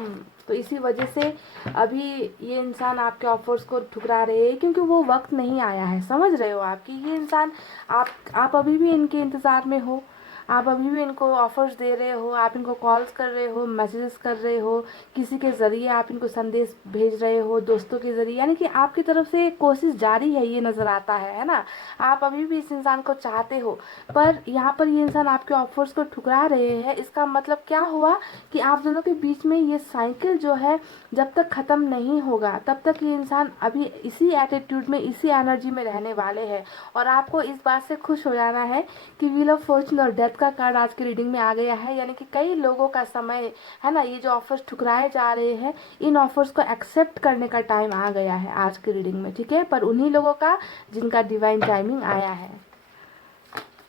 तो इसी वजह से अभी ये इंसान आपके ऑफर्स को ठुकरा रहे हैं, क्योंकि वो वक्त नहीं आया है। समझ रहे हो आप कि ये इंसान, आप अभी भी इनके इंतज़ार में हो, आप अभी भी इनको ऑफर्स दे रहे हो, आप इनको कॉल्स कर रहे हो, मैसेजेस कर रहे हो, किसी के ज़रिए आप इनको संदेश भेज रहे हो, दोस्तों के ज़रिए, यानी कि आपकी तरफ से कोशिश जारी है, ये नज़र आता है ना। आप अभी भी इस इंसान को चाहते हो, पर यहाँ पर ये इंसान आपके ऑफर्स को ठुकरा रहे हैं। इसका मतलब क्या हुआ कि आप दोनों के बीच में ये साइकिल जो है जब तक ख़त्म नहीं होगा तब तक ये इंसान अभी इसी एटीट्यूड में, इसी एनर्जी में रहने वाले हैं। और आपको इस बात से खुश हो जाना है कि व्हील ऑफ फॉर्चून और डेथ का कार्ड आज की रीडिंग में आ गया है, यानी कि कई लोगों का समय है ना, ये जो ऑफर्स ठुकराए जा रहे हैं, इन ऑफर्स को एक्सेप्ट करने का टाइम आ गया है आज की रीडिंग में, ठीक है। पर उन्हीं लोगों का जिनका डिवाइन टाइमिंग आया है।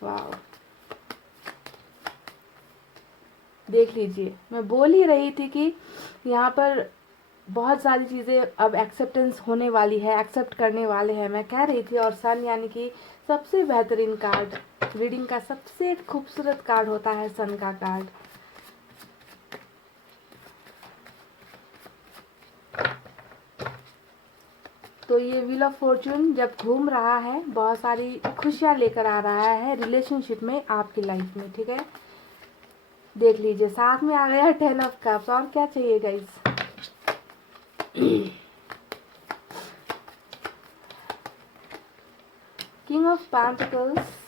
वाह, देख लीजिए, मैं बोल ही रही थी कि यहाँ पर बहुत सारी चीज़ें अब एक्सेप्टेंस होने वाली है, एक्सेप्ट करने वाले हैं, मैं कह रही थी। और सन यानी कि सबसे बेहतरीन कार्ड, रीडिंग का सबसे खूबसूरत कार्ड होता है सन का कार्ड। तो ये व्हील ऑफ फॉर्चून जब घूम रहा है, बहुत सारी खुशियाँ लेकर आ रहा है रिलेशनशिप में, आपकी लाइफ में, ठीक है। देख लीजिए, साथ में आ गया 10 ऑफ कप्स, और क्या चाहिए गाइस। King of pentacles.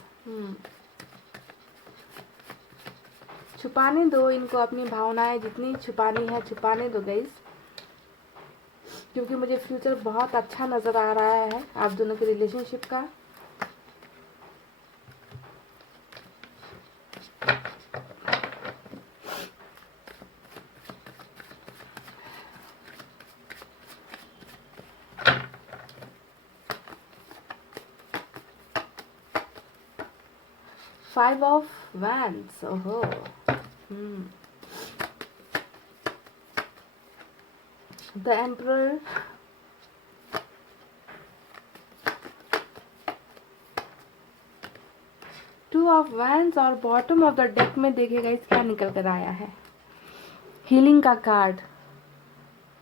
छुपाने दो इनको, अपनी भावनाएं जितनी छुपानी है छुपाने दो गाइस, क्योंकि मुझे फ्यूचर बहुत अच्छा नज़र आ रहा है आप दोनों के रिलेशनशिप का। Five of wands. ओहो, the emperor, two of wands, और बॉटम ऑफ द डेक में देखिएगा इस क्या निकल कर आया है, हीलिंग का कार्ड।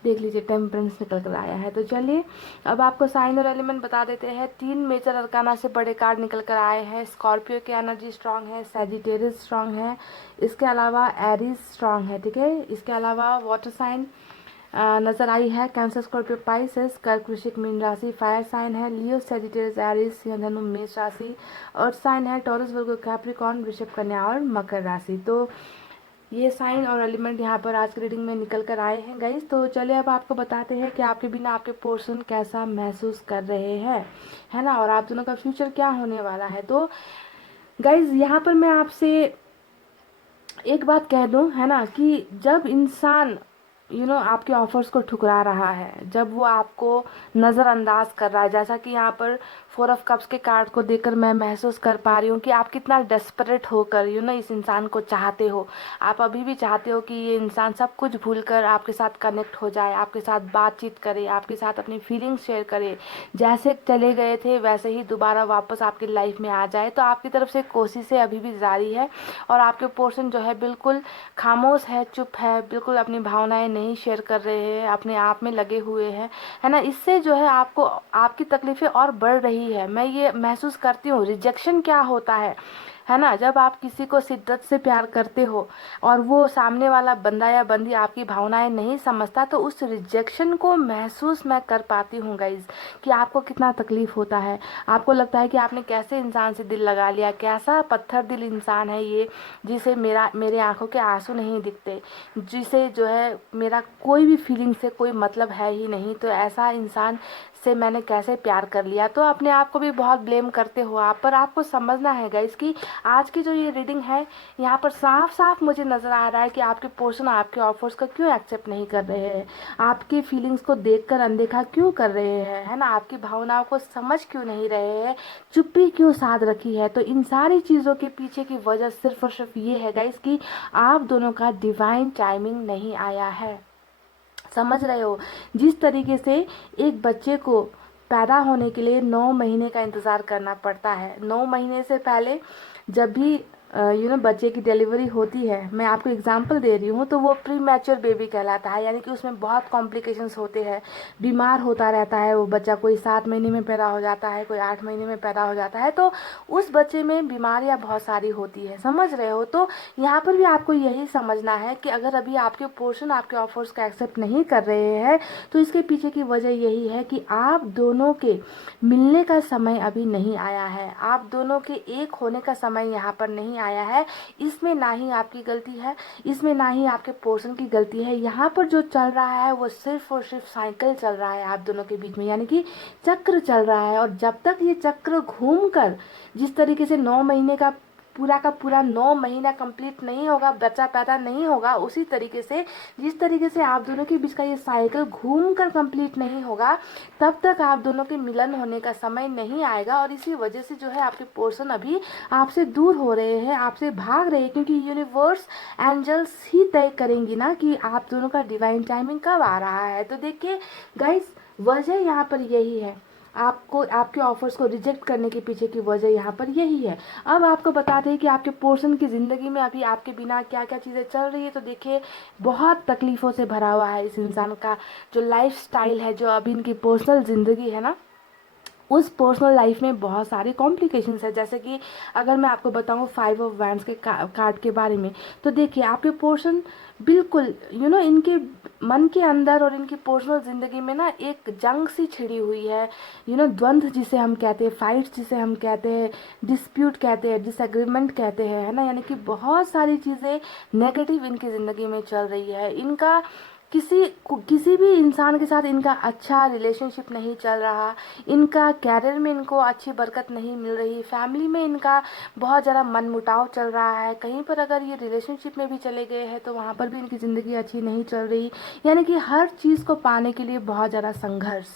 देख लीजिए, टेम्परेंस निकल कर आया है। तो चलिए अब आपको साइन और एलिमेंट बता देते हैं। 3 मेजर अरकाना से बड़े कार्ड निकल कर आए हैं। स्कॉर्पियो की एनर्जी स्ट्रांग है, सैजिटेरियस स्ट्रांग है, इसके अलावा एरीज स्ट्रांग है, ठीक है। इसके अलावा वाटर साइन नजर आई है, कैंसर, स्कॉर्पियो, पाइसेस, कर्क, वृश्चिक, मीन राशि। फायर साइन है लियो, सैजिटेरियस, एरीज, सिंह, धनु, मेष राशि। अर्थ साइन है टॉरस, वर्गो, कैप्रिकॉर्न, वृषभ, कन्या और मकर राशि। तो ये साइन और एलिमेंट यहाँ पर आज की रीडिंग में निकल कर आए हैं गाइस। तो चलिए अब आपको बताते हैं कि आपके बिना आपके पोर्शन कैसा महसूस कर रहे हैं, है ना, और आप दोनों का फ्यूचर क्या होने वाला है। तो गाइस यहाँ पर मैं आपसे एक बात कह दूं, है ना, कि जब इंसान आपके ऑफर्स को ठुकरा रहा है, जब वो आपको नज़रअंदाज कर रहा है, जैसा कि यहाँ पर 4 ऑफ कप्स के कार्ड को देखकर मैं महसूस कर पा रही हूँ कि आप कितना डेस्परेट होकर इस इंसान को चाहते हो। आप अभी भी चाहते हो कि ये इंसान सब कुछ भूलकर आपके साथ कनेक्ट हो जाए, आपके साथ बातचीत करे, आपके साथ अपनी फीलिंग्स शेयर करे, जैसे चले गए थे वैसे ही दोबारा वापस आपकी लाइफ में आ जाए। तो आपकी तरफ से कोशिशें अभी भी जारी है, और आपके पोर्शन जो है बिल्कुल खामोश है, चुप है, बिल्कुल अपनी भावनाएं नहीं शेयर कर रहे हैं, अपने आप में लगे हुए हैं, है ना। इससे जो है आपको आपकी तकलीफें और बढ़ रही है। मैं ये महसूस करती हूँ। रिजेक्शन क्या होता है ना, जब आप किसी को शिद्दत से प्यार करते हो और वो सामने वाला बंदा या बंदी आपकी भावनाएं नहीं समझता, तो उस रिजेक्शन को महसूस मैं कर पाती हूँ गाइज, कि आपको कितना तकलीफ होता है। आपको लगता है कि आपने कैसे इंसान से दिल लगा लिया, कैसा पत्थर दिल इंसान है ये, जिसे मेरे आंखों के आंसू नहीं दिखते, जिसे जो है मेरा कोई भी फीलिंग से कोई मतलब है ही नहीं, तो ऐसा इंसान से मैंने कैसे प्यार कर लिया। तो अपने आप को भी बहुत ब्लेम करते हो आप, पर आपको समझना है गाइस कि आज की जो ये रीडिंग है, यहाँ पर साफ साफ मुझे नज़र आ रहा है कि आपके पर्सन आपके ऑफर्स का क्यों एक्सेप्ट नहीं कर रहे हैं, आपकी फीलिंग्स को देखकर अनदेखा क्यों कर रहे हैं, है ना, आपकी भावनाओं को समझ क्यों नहीं रहे हैं, चुप्पी क्यों साध रखी है। तो इन सारी चीज़ों के पीछे की वजह सिर्फ और सिर्फ ये है गाइस कि आप दोनों का डिवाइन टाइमिंग नहीं आया है। समझ रहे हो, जिस तरीके से एक बच्चे को पैदा होने के लिए 9 महीने का इंतज़ार करना पड़ता है, 9 महीने से पहले जब भी बच्चे की डिलीवरी होती है, मैं आपको एग्जांपल दे रही हूँ, तो वो प्री मैच्योर बेबी कहलाता है, यानी कि उसमें बहुत कॉम्प्लिकेशंस होते हैं, बीमार होता रहता है वो बच्चा, कोई 7 महीने में पैदा हो जाता है, कोई 8 महीने में पैदा हो जाता है, तो उस बच्चे में बीमारियाँ बहुत सारी होती है। समझ रहे हो, तो यहाँ पर भी आपको यही समझना है कि अगर अभी आपके पोर्शन आपके ऑफर्स का एक्सेप्ट नहीं कर रहे हैं, तो इसके पीछे की वजह यही है कि आप दोनों के मिलने का समय अभी नहीं आया है, आप दोनों के एक होने का समय यहाँ पर नहीं आया है। इसमें ना ही आपकी गलती है, इसमें ना ही आपके पोर्शन की गलती है। यहाँ पर जो चल रहा है वो सिर्फ और सिर्फ साइकिल चल रहा है आप दोनों के बीच में, यानी कि चक्र चल रहा है। और जब तक ये चक्र घूमकर जिस तरीके से 9 महीने का पूरा 9 महीना कंप्लीट नहीं होगा, बच्चा पैदा नहीं होगा, उसी तरीके से जिस तरीके से आप दोनों के बीच का ये साइकिल घूम कर कंप्लीट नहीं होगा, तब तक आप दोनों के मिलन होने का समय नहीं आएगा। और इसी वजह से जो है आपके पोर्शन अभी आपसे दूर हो रहे हैं, आपसे भाग रहे हैं, क्योंकि यूनिवर्स एंजल्स ही तय करेंगी ना कि आप दोनों का डिवाइन टाइमिंग कब आ रहा है। तो देखिए गाइस, वजह यहाँ पर यही है, आपको आपके ऑफर्स को रिजेक्ट करने के पीछे की वजह यहाँ पर यही है। अब आपको बताते हैं कि आपके पोर्शन की ज़िंदगी में अभी आपके बिना क्या क्या चीज़ें चल रही है। तो देखिए, बहुत तकलीफ़ों से भरा हुआ है इस इंसान का जो लाइफ स्टाइल है, जो अभी इनकी पर्सनल ज़िंदगी है ना, उस पर्सनल लाइफ में बहुत सारे कॉम्प्लिकेशंस है। जैसे कि अगर मैं आपको बताऊं 5 ऑफ वैंड्स के कार्ड के बारे में, तो देखिए आपके पोर्शन बिल्कुल इनके मन के अंदर और इनकी पर्सनल ज़िंदगी में ना एक जंग सी छिड़ी हुई है, द्वंद्व जिसे हम कहते हैं, फाइट जिसे हम कहते हैं, डिस्प्यूट कहते हैं, डिसएग्रीमेंट कहते हैं, है ना, यानी कि बहुत सारी चीज़ें नेगेटिव इनकी ज़िंदगी में चल रही है। इनका किसी भी इंसान के साथ इनका अच्छा रिलेशनशिप नहीं चल रहा, इनका कैरियर में इनको अच्छी बरकत नहीं मिल रही, फैमिली में इनका बहुत ज़्यादा मनमुटाव चल रहा है, कहीं पर अगर ये रिलेशनशिप में भी चले गए हैं तो वहाँ पर भी इनकी ज़िंदगी अच्छी नहीं चल रही, यानी कि हर चीज़ को पाने के लिए बहुत ज़्यादा संघर्ष।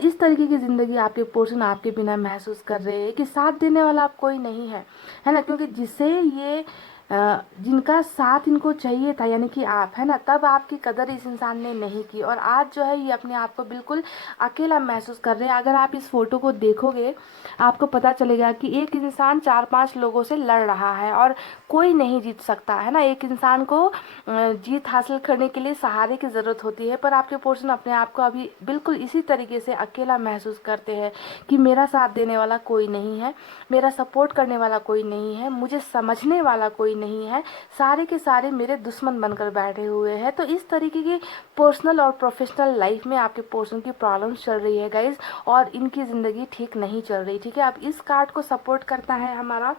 इस तरीके की ज़िंदगी आपके पोर्शन आपके बिना महसूस कर रहे हैं कि साथ देने वाला आप कोई नहीं है ना, क्योंकि जिसे ये जिनका साथ इनको चाहिए था, यानी कि आप, है ना, तब आपकी कदर इस इंसान ने नहीं की, और आज जो है ये अपने आप को बिल्कुल अकेला महसूस कर रहे हैं। अगर आप इस फोटो को देखोगे आपको पता चलेगा कि एक इंसान 4-5 लोगों से लड़ रहा है और कोई नहीं जीत सकता, है ना। एक इंसान को जीत हासिल करने के लिए सहारे की ज़रूरत होती है, पर आपके पोर्शन अपने आप को अभी बिल्कुल इसी तरीके से अकेला महसूस करते हैं कि मेरा साथ देने वाला कोई नहीं है, मेरा सपोर्ट करने वाला कोई नहीं है, मुझे समझने वाला कोई नहीं है, सारे के सारे मेरे दुश्मन बनकर बैठे हुए हैं। तो इस तरीके की पर्सनल और प्रोफेशनल लाइफ में आपके पर्सन की प्रॉब्लम्स चल रही है गाइज, और इनकी ज़िंदगी ठीक नहीं चल रही, ठीक है। अब इस कार्ड को सपोर्ट करता है हमारा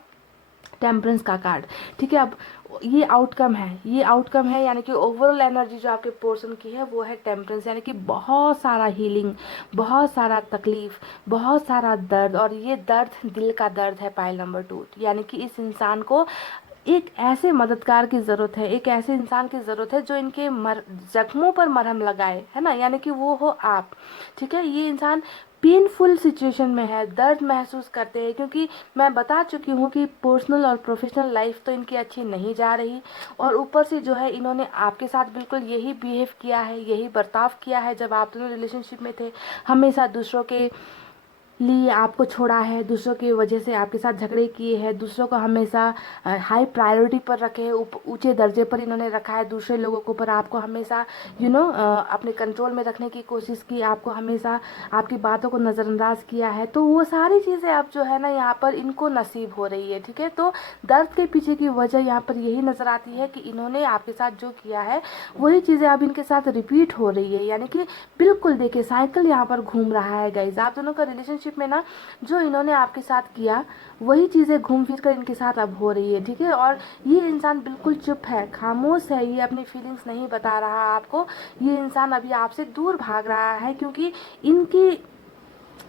टेम्परेंस का कार्ड, ठीक है। अब ये आउटकम है, यानी कि ओवरऑल एनर्जी जो आपके पोर्शन की है वो है टेम्परेंस, यानी कि बहुत सारा हीलिंग, बहुत सारा तकलीफ, बहुत सारा दर्द, और ये दर्द दिल का दर्द है, पाइल नंबर 2, यानी कि इस इंसान को एक ऐसे मददगार की ज़रूरत है, एक ऐसे इंसान की ज़रूरत है जो इनके जख्मों पर मरहम लगाए, है ना, यानी कि वो हो आप, ठीक है। ये इंसान पेनफुल सिचुएशन में है, दर्द महसूस करते हैं, क्योंकि मैं बता चुकी हूँ कि पर्सनल और प्रोफेशनल लाइफ तो इनकी अच्छी नहीं जा रही, और ऊपर से जो है इन्होंने आपके साथ बिल्कुल यही बिहेव किया है, यही बर्ताव किया है जब आप दोनों रिलेशनशिप में थे, हमेशा दूसरों के लिए आपको छोड़ा है, दूसरों की वजह से आपके साथ झगड़े किए हैं, दूसरों को हमेशा हाई प्रायोरिटी पर रखे, ऊंचे दर्जे पर इन्होंने रखा है दूसरे लोगों को, पर आपको हमेशा अपने कंट्रोल में रखने की कोशिश की, आपको हमेशा आपकी बातों को नज़रअंदाज किया है। तो वो सारी चीज़ें अब जो है ना यहाँ पर इनको नसीब हो रही है, ठीक है। तो दर्द के पीछे की वजह यहाँ पर यही नज़र आती है कि इन्होंने आपके साथ जो किया है वही चीज़ें अब इनके साथ रिपीट हो रही है, यानी कि बिल्कुल देखिए साइकिल यहाँ पर घूम रहा है गाइज। आप दोनों का रिलेशनशिप में ना जो इन्होंने आपके साथ किया वही चीज़ें घूम फिर कर इनके साथ अब हो रही है, ठीक है। और ये इंसान बिल्कुल चुप है, खामोश है, ये अपनी फीलिंग्स नहीं बता रहा आपको, ये इंसान अभी आपसे दूर भाग रहा है, क्योंकि इनकी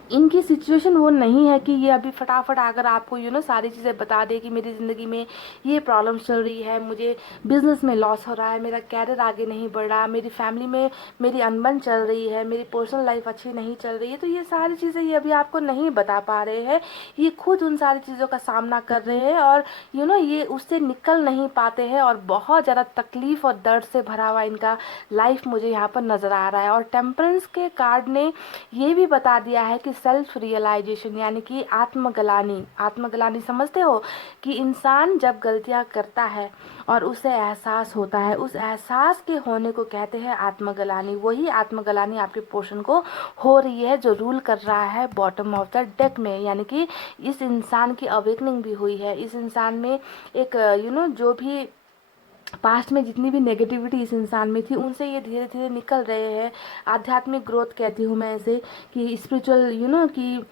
इनकी सिचुएशन वो नहीं है कि ये अभी फटाफट आकर आपको सारी चीज़ें बता दे कि मेरी ज़िंदगी में ये प्रॉब्लम चल रही है, मुझे बिजनेस में लॉस हो रहा है, मेरा कैरियर आगे नहीं बढ़ रहा, मेरी फैमिली में मेरी अनबन चल रही है, मेरी पर्सनल लाइफ अच्छी नहीं चल रही है। तो ये सारी चीज़ें ये अभी आपको नहीं बता पा रहे हैं। ये खुद उन सारी चीज़ों का सामना कर रहे हैं और ये उससे निकल नहीं पाते हैं और बहुत ज़्यादा तकलीफ और दर्द से भरा हुआ इनका लाइफ मुझे यहाँ पर नज़र आ रहा है। और टेम्परेंस के कार्ड ने ये भी बता दिया है कि सेल्फ रियलाइजेशन यानी कि आत्मग्लानि। आत्मग्लानि समझते हो कि इंसान जब गलतियां करता है और उसे एहसास होता है, उस एहसास के होने को कहते हैं आत्मग्लानि। वही आत्मग्लानि आपके पोर्शन को हो रही है जो रूल कर रहा है बॉटम ऑफ द डेक में, यानी कि इस इंसान की अवेकनिंग भी हुई है। इस इंसान में एक जो भी पास्ट में जितनी भी नेगेटिविटी इस इंसान में थी उनसे ये धीरे धीरे निकल रहे हैं। आध्यात्मिक ग्रोथ कहती हूँ मैं इसे, कि स्पिरिचुअल कि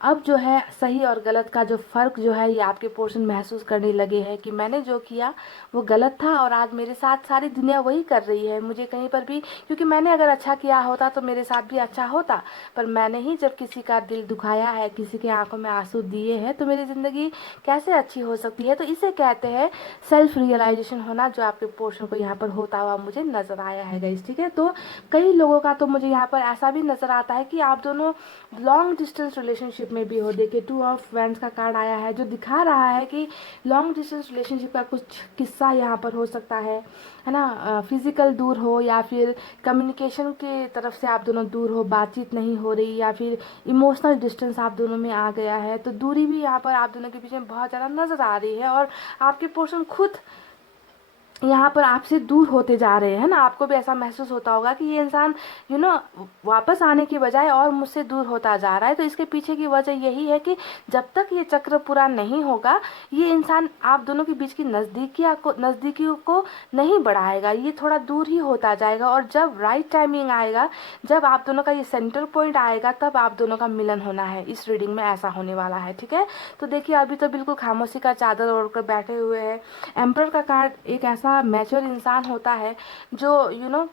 अब जो है सही और गलत का जो फ़र्क जो है ये आपके पोर्शन महसूस करने लगे हैं कि मैंने जो किया वो गलत था और आज मेरे साथ सारी दुनिया वही कर रही है। मुझे कहीं पर भी, क्योंकि मैंने अगर अच्छा किया होता तो मेरे साथ भी अच्छा होता, पर मैंने ही जब किसी का दिल दुखाया है, किसी के आंखों में आंसू दिए हैं, तो मेरी ज़िंदगी कैसे अच्छी हो सकती है। तो इसे कहते हैं सेल्फ रियलाइजेशन होना, जो आपके पोर्शन को यहाँ पर होता हुआ मुझे नज़र आया है गाइस। ठीक है, तो कई लोगों का तो मुझे यहाँ पर ऐसा भी नज़र आता है कि आप दोनों लॉन्ग डिस्टेंस रिलेशनशिप में भी हो। देखिए 2 ऑफ वैंड्स का कार्ड आया है जो दिखा रहा है कि लॉन्ग डिस्टेंस रिलेशनशिप का कुछ किस्सा यहाँ पर हो सकता है ना। फिजिकल दूर हो या फिर कम्युनिकेशन के तरफ से आप दोनों दूर हो, बातचीत नहीं हो रही, या फिर इमोशनल डिस्टेंस आप दोनों में आ गया है। तो दूरी भी यहाँ पर आप दोनों के बीच में बहुत ज़्यादा नज़र आ रही है और आपके पोर्शन खुद यहाँ पर आपसे दूर होते जा रहे हैं ना। आपको भी ऐसा महसूस होता होगा कि ये इंसान वापस आने की बजाय और मुझसे दूर होता जा रहा है। तो इसके पीछे की वजह यही है कि जब तक ये चक्र पूरा नहीं होगा ये इंसान आप दोनों के बीच की नज़दीकियों को नहीं बढ़ाएगा, ये थोड़ा दूर ही होता जाएगा। और जब राइट टाइमिंग आएगा, जब आप दोनों का ये सेंटर पॉइंट आएगा, तब आप दोनों का मिलन होना है। इस रीडिंग में ऐसा होने वाला है। ठीक है, तो देखिए अभी तो बिल्कुल खामोशी का चादर ओढ़कर बैठे हुए हैं। एम्परर का कार्ड एक ऐसा मैच्योर इंसान होता है जो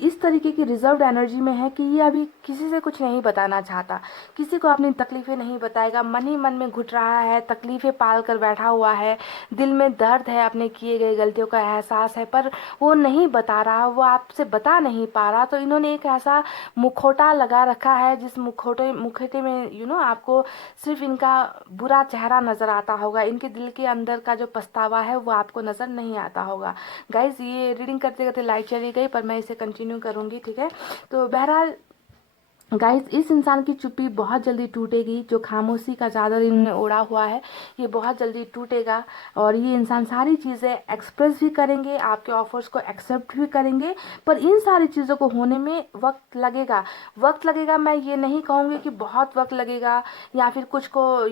इस तरीके की रिजर्व्ड एनर्जी में है कि ये अभी किसी से कुछ नहीं बताना चाहता, किसी को अपनी तकलीफ़ें नहीं बताएगा, मन ही मन में घुट रहा है, तकलीफ़ें पाल कर बैठा हुआ है, दिल में दर्द है, अपने किए गए गलतियों का एहसास है, पर वो नहीं बता रहा, वो आपसे बता नहीं पा रहा। तो इन्होंने एक ऐसा मुखौटा लगा रखा है जिस मुखौटे में आपको सिर्फ इनका बुरा चेहरा नज़र आता होगा, इनके दिल के अंदर का जो पछतावा है वो आपको नज़र नहीं आता होगा। गाइज ये रीडिंग करते करते लाइट चली गई, पर मैं इसे कंटिन्यू करूंगी। ठीक है, तो बहरहाल गाइस इस इंसान की चुप्पी बहुत जल्दी टूटेगी। जो खामोशी का चादर इन्होंने ओढ़ा हुआ है ये बहुत जल्दी टूटेगा और ये इंसान सारी चीज़ें एक्सप्रेस भी करेंगे, आपके ऑफर्स को एक्सेप्ट भी करेंगे, पर इन सारी चीज़ों को होने में वक्त लगेगा। मैं ये नहीं कहूँगी कि बहुत वक्त लगेगा या फिर कुछ को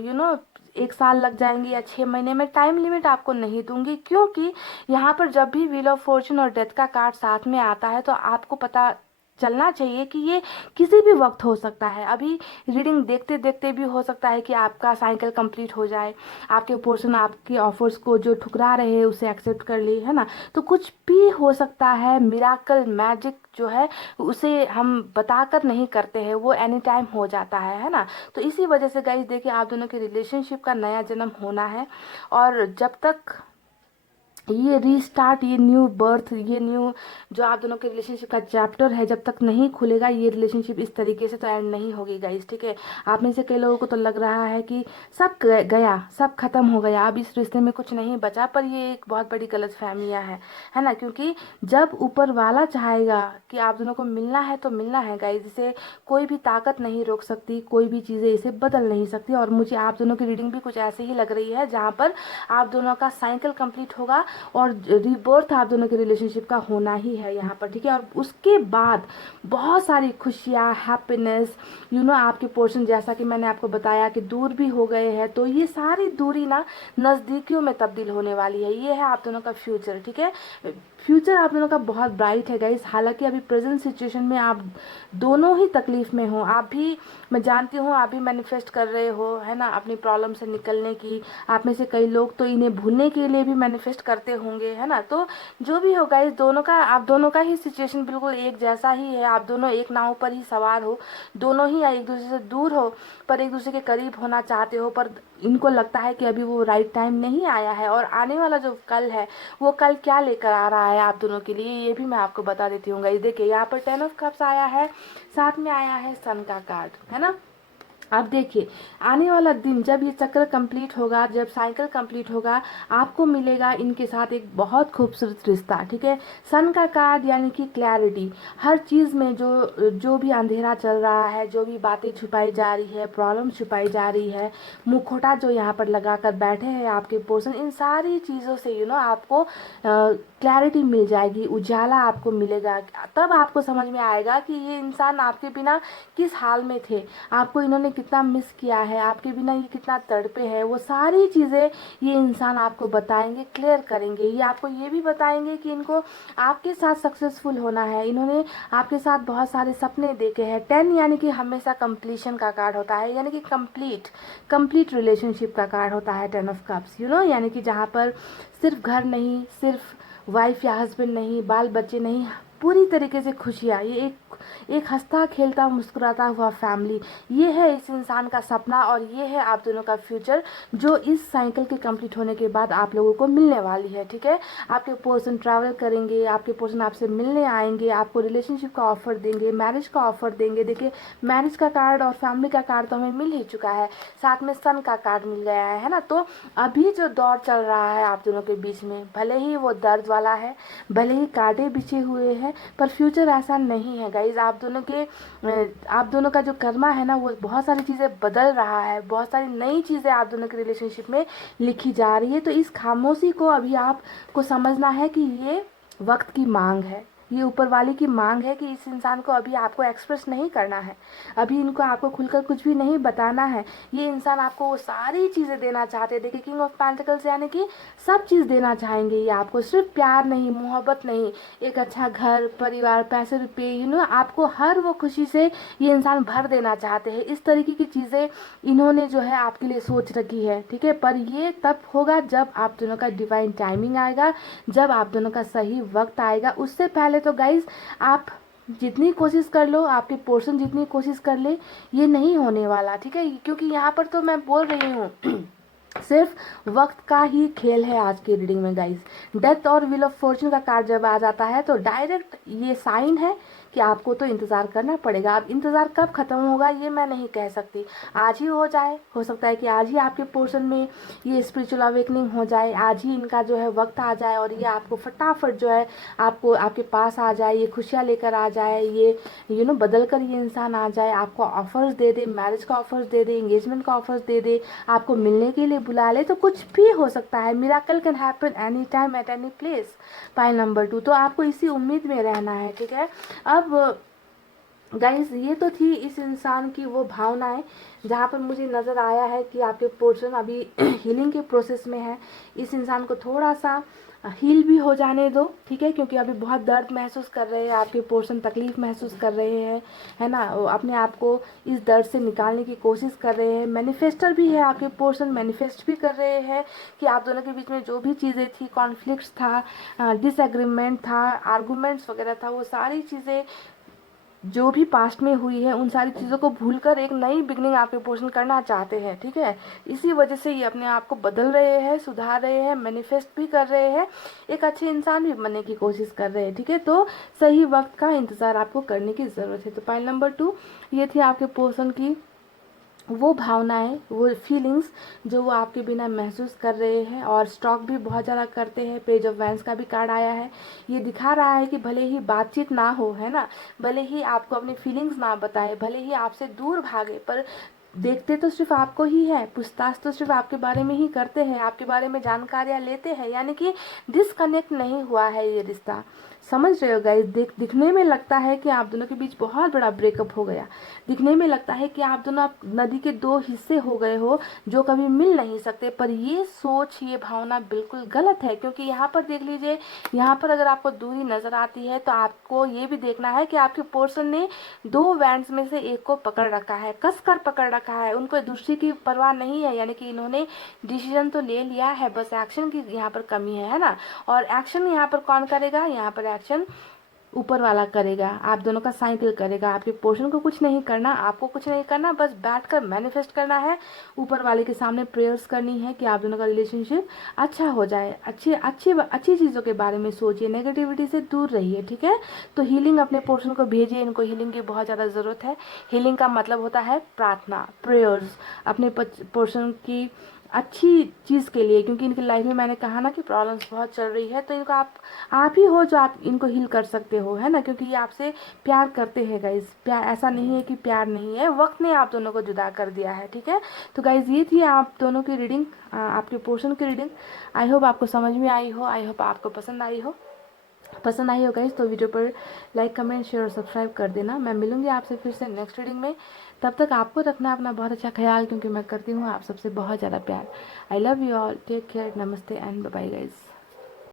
1 साल लग जाएंगे या 6 महीने में। टाइम लिमिट आपको नहीं दूंगी, क्योंकि यहाँ पर जब भी व्हील ऑफ फॉर्चून और डेथ का कार्ड साथ में आता है तो आपको पता चलना चाहिए कि ये किसी भी वक्त हो सकता है। अभी रीडिंग देखते देखते भी हो सकता है कि आपका साइकिल कंप्लीट हो जाए, आपके पोर्शन आपके ऑफर्स को जो ठुकरा रहे हैं उसे एक्सेप्ट कर लिए, है ना। तो कुछ भी हो सकता है। मिराकल मैजिक जो है उसे हम बताकर नहीं करते हैं, वो एनी टाइम हो जाता है ना। तो इसी वजह से गाइस देखिए आप दोनों के रिलेशनशिप का नया जन्म होना है और जब तक ये रीस्टार्ट, ये न्यू बर्थ, ये न्यू जो आप दोनों के रिलेशनशिप का चैप्टर है जब तक नहीं खुलेगा ये रिलेशनशिप इस तरीके से तो एंड नहीं होगी गाइस। ठीक है, आप में से कई लोगों को तो लग रहा है कि सब गया, सब खत्म हो गया, अब इस रिश्ते में कुछ नहीं बचा, पर ये एक बहुत बड़ी गलत फहमियाँ है ना। क्योंकि जब ऊपर वाला चाहेगा कि आप दोनों को मिलना है तो मिलना है गाइस, इसे कोई भी ताकत नहीं रोक सकती, कोई भी चीज़ें इसे बदल नहीं सकती। और मुझे आप दोनों की रीडिंग भी कुछ ऐसे ही लग रही है जहाँ पर आप दोनों का साइकिल कंप्लीट होगा और रिबर्थ आप दोनों के रिलेशनशिप का होना ही है यहाँ पर। ठीक है, और उसके बाद बहुत सारी खुशियाँ, हैप्पीनेस आपके पोर्शन, जैसा कि मैंने आपको बताया कि दूर भी हो गए हैं, तो ये सारी दूरी ना नज़दीकियों में तब्दील होने वाली है। ये है आप दोनों का फ्यूचर। ठीक है, फ्यूचर आप दोनों का बहुत ब्राइट है गाइस। हालांकि अभी प्रेजेंट सिचुएशन में आप दोनों ही तकलीफ में हो। आप भी, मैं जानती हूँ, आप भी मैनिफेस्ट कर रहे हो, है ना, अपनी प्रॉब्लम से निकलने की। आप में से कई लोग तो इन्हें भूलने के लिए भी मैनिफेस्ट करते होंगे, है ना। तो जो भी हो गाइस, दोनों का, आप दोनों का ही सिचुएशन बिल्कुल एक जैसा ही है। आप दोनों एक नाव पर ही सवार हो, दोनों ही एक दूसरे से दूर हो पर एक दूसरे के करीब होना चाहते हो। पर इनको लगता है कि अभी वो राइट टाइम नहीं आया है, और आने वाला जो कल है वो कल क्या लेकर आ रहा है आप दोनों के लिए, ये भी मैं आपको बता देती हूँ गाइस। देखिए यहाँ पर 10 ऑफ कप्स आया है, साथ में आया है सन का कार्ड, है ना। अब देखिए आने वाला दिन, जब ये चक्र कंप्लीट होगा, जब साइकिल कंप्लीट होगा, आपको मिलेगा इनके साथ एक बहुत खूबसूरत रिश्ता, ठीक है। सन का कार्ड यानी कि क्लैरिटी। हर चीज़ में जो जो भी अंधेरा चल रहा है, जो भी बातें छुपाई जा रही है, प्रॉब्लम छुपाई जा रही है, मुखौटा जो यहाँ पर लगा कर बैठे हैं आपके पर्सन, इन सारी चीज़ों से आपको क्लैरिटी मिल जाएगी, उजाला आपको मिलेगा। तब आपको समझ में आएगा कि ये इंसान आपके बिना किस हाल में थे, आपको इन्होंने कितना मिस किया है, आपके बिना ये कितना तड़पे हैं। वो सारी चीज़ें ये इंसान आपको बताएंगे, क्लियर करेंगे। ये आपको ये भी बताएंगे कि इनको आपके साथ सक्सेसफुल होना है। इन्होंने आपके साथ बहुत सारे सपने देखे हैं। 10 यानी कि हमेशा कंप्लीशन का कार्ड होता है, यानी कि कंप्लीट रिलेशनशिप का कार्ड होता है 10 ऑफ कप्स, यानी कि जहाँ पर सिर्फ घर नहीं, सिर्फ वाइफ या हस्बैंड नहीं, बाल बच्चे नहीं, पूरी तरीके से खुशियाँ। ये एक हंसता खेलता मुस्कुराता हुआ फैमिली, ये है इस इंसान का सपना, और ये है आप दोनों का फ्यूचर जो इस साइकिल के कंप्लीट होने के बाद आप लोगों को मिलने वाली है, ठीक है। आपके पर्सन ट्रैवल करेंगे, आपके पर्सन आपसे मिलने आएंगे, आपको रिलेशनशिप का ऑफर देंगे, मैरिज का ऑफर देंगे। देखिए मैरिज का कार्ड और फैमिली का कार्ड तो हमें मिल ही चुका है, साथ में सन का कार्ड मिल गया है ना। तो अभी जो दौर चल रहा है आप दोनों के बीच में, भले ही वो दर्द वाला है, भले ही कांटे बिछे हुए हैं, पर फ्यूचर ऐसा नहीं है गाइज। आप दोनों का जो कर्मा है ना, वो बहुत सारी चीज़ें बदल रहा है, बहुत सारी नई चीज़ें आप दोनों के रिलेशनशिप में लिखी जा रही है। तो इस खामोशी को अभी आपको समझना है कि ये वक्त की मांग है, ये ऊपर वाले की मांग है कि इस इंसान को अभी आपको एक्सप्रेस नहीं करना है, अभी इनको आपको खुलकर कुछ भी नहीं बताना है। ये इंसान आपको वो सारी चीज़ें देना चाहते हैं। देखिए किंग ऑफ पेंटिकल्स यानी कि सब चीज़ देना चाहेंगे ये आपको, सिर्फ प्यार नहीं, मोहब्बत नहीं, एक अच्छा घर, परिवार, पैसे, रुपये, आपको हर वो खुशी से ये इंसान भर देना चाहते हैं। इस तरीके की चीज़ें इन्होंने जो है आपके लिए सोच रखी है, ठीक है। पर ये तब होगा जब आप दोनों का डिवाइन टाइमिंग आएगा, जब आप दोनों का सही वक्त आएगा। उससे पहले तो गाइज आप जितनी कोशिश कर लो, आपके पोर्शन जितनी कोशिश कर ले, ये नहीं होने वाला, ठीक है। क्योंकि यहाँ पर तो मैं बोल रही हूँ सिर्फ वक्त का ही खेल है आज की रीडिंग में गाइस। डेथ और व्हील ऑफ फॉर्च्यून का कार्ड जब आ जाता है तो डायरेक्ट ये साइन है कि आपको तो इंतज़ार करना पड़ेगा। अब इंतज़ार कब ख़त्म होगा ये मैं नहीं कह सकती, आज ही हो जाए, हो सकता है कि आज ही आपके पोर्शन में ये स्पिरिचुअल अवेकनिंग हो जाए, आज ही इनका जो है वक्त आ जाए और ये आपको फटाफट जो है आपको आपके पास आ जाए, ये खुशियाँ लेकर आ जाए, ये बदल कर ये इंसान आ जाए, आपको ऑफर्स दे दे, मैरिज का ऑफर्स दे दे, एंगेजमेंट का ऑफर्स दे दे, आपको मिलने के लिए बुला ले। तो कुछ भी हो सकता है, miracle can happen any time at any place. Pile number 2, तो आपको इसी उम्मीद में रहना है, ठीक है। अब गाइस ये तो थी इस इंसान की वो भावनाएं, जहाँ पर मुझे नज़र आया है कि आपके पोर्शन अभी हीलिंग के प्रोसेस में है। इस इंसान को थोड़ा सा हील भी हो जाने दो, ठीक है, क्योंकि अभी बहुत दर्द महसूस कर रहे हैं आपके पोर्शन, तकलीफ महसूस कर रहे हैं, है ना। वो अपने आप को इस दर्द से निकालने की कोशिश कर रहे हैं। मैनिफेस्टर भी है आपके पोर्शन, मैनिफेस्ट भी कर रहे हैं कि आप दोनों के बीच में जो भी चीज़ें थी, कॉन्फ्लिक्ट्स था, डिसएग्रीमेंट था, आर्गूमेंट्स वगैरह था, वो सारी चीज़ें जो भी पास्ट में हुई है उन सारी चीज़ों को भूलकर एक नई बिगनिंग आपके पोषण करना चाहते हैं, ठीक है। इसी वजह से ये अपने आप को बदल रहे हैं, सुधार रहे हैं, मैनिफेस्ट भी कर रहे हैं, एक अच्छे इंसान भी बनने की कोशिश कर रहे हैं, ठीक है। तो सही वक्त का इंतज़ार आपको करने की ज़रूरत है। तो पाइल नंबर 2 ये थी आपके पोषण की वो भावनाएं, वो फीलिंग्स जो वो आपके बिना महसूस कर रहे हैं, और स्टॉक भी बहुत ज़्यादा करते हैं। पेज ऑफ वैंस का भी कार्ड आया है, ये दिखा रहा है कि भले ही बातचीत ना हो, है ना, भले ही आपको अपनी फीलिंग्स ना बताए, भले ही आपसे दूर भागे, पर देखते तो सिर्फ आपको ही है, पूछताछ तो सिर्फ आपके बारे में ही करते हैं, आपके बारे में जानकारियाँ लेते हैं, यानी कि डिसकनेक्ट नहीं हुआ है ये रिश्ता। समझ रहे हो गाइस, दिखने में लगता है कि आप दोनों के बीच बहुत बड़ा ब्रेकअप हो गया, दिखने में लगता है कि आप दोनों नदी के दो हिस्से हो गए हो जो कभी मिल नहीं सकते, पर ये सोच, ये भावना बिल्कुल गलत है। क्योंकि यहाँ पर देख लीजिए, यहाँ पर अगर आपको दूरी नजर आती है तो आपको ये भी देखना है कि आपके पर्सन ने दो बैंड्स में से एक को पकड़ रखा है, कस कर पकड़ रखा है, उनको दूसरी की परवाह नहीं है। यानी कि इन्होंने डिसीजन तो ले लिया है, बस एक्शन की यहाँ पर कमी है ना। और एक्शन यहाँ पर कौन करेगा, यहाँ पर एक्शन ऊपर वाला करेगा, आप दोनों का साइकिल करेगा। आपके पोर्शन को कुछ नहीं करना, आपको कुछ नहीं करना, बस बैठकर मैनिफेस्ट करना है, ऊपर वाले के सामने प्रेयर्स करनी है कि आप दोनों का रिलेशनशिप अच्छा हो जाए। अच्छी अच्छी अच्छी चीज़ों के बारे में सोचिए, नेगेटिविटी से दूर रहिए, ठीक है। तो हीलिंग अपने पोर्शन को भेजिए, इनको हीलिंग की बहुत ज़्यादा ज़रूरत है। हीलिंग का मतलब होता है प्रार्थना, प्रेयर्स अपने पोर्शन की अच्छी चीज़ के लिए। क्योंकि इनकी लाइफ में मैंने कहा ना कि प्रॉब्लम्स बहुत चल रही है, तो इनको आप ही हो जो आप इनको हील कर सकते हो, है ना। क्योंकि ये आपसे प्यार करते हैं गाइज, प्यार ऐसा नहीं है कि प्यार नहीं है, वक्त ने आप दोनों को जुदा कर दिया है, ठीक है। तो गाइज ये थी आप दोनों की रीडिंग, आपके पोर्शन की रीडिंग। आई होप आपको समझ में आई हो, आई होप आपको पसंद आई हो। गाइज तो वीडियो पर लाइक, कमेंट, शेयर और सब्सक्राइब कर देना। मैं मिलूंगी आपसे फिर से नेक्स्ट रीडिंग में। तब तक आपको रखना अपना बहुत अच्छा ख्याल, क्योंकि मैं करती हूँ आप सबसे बहुत ज़्यादा प्यार। I love you all, take care, नमस्ते एंड बाय बाय गाइज।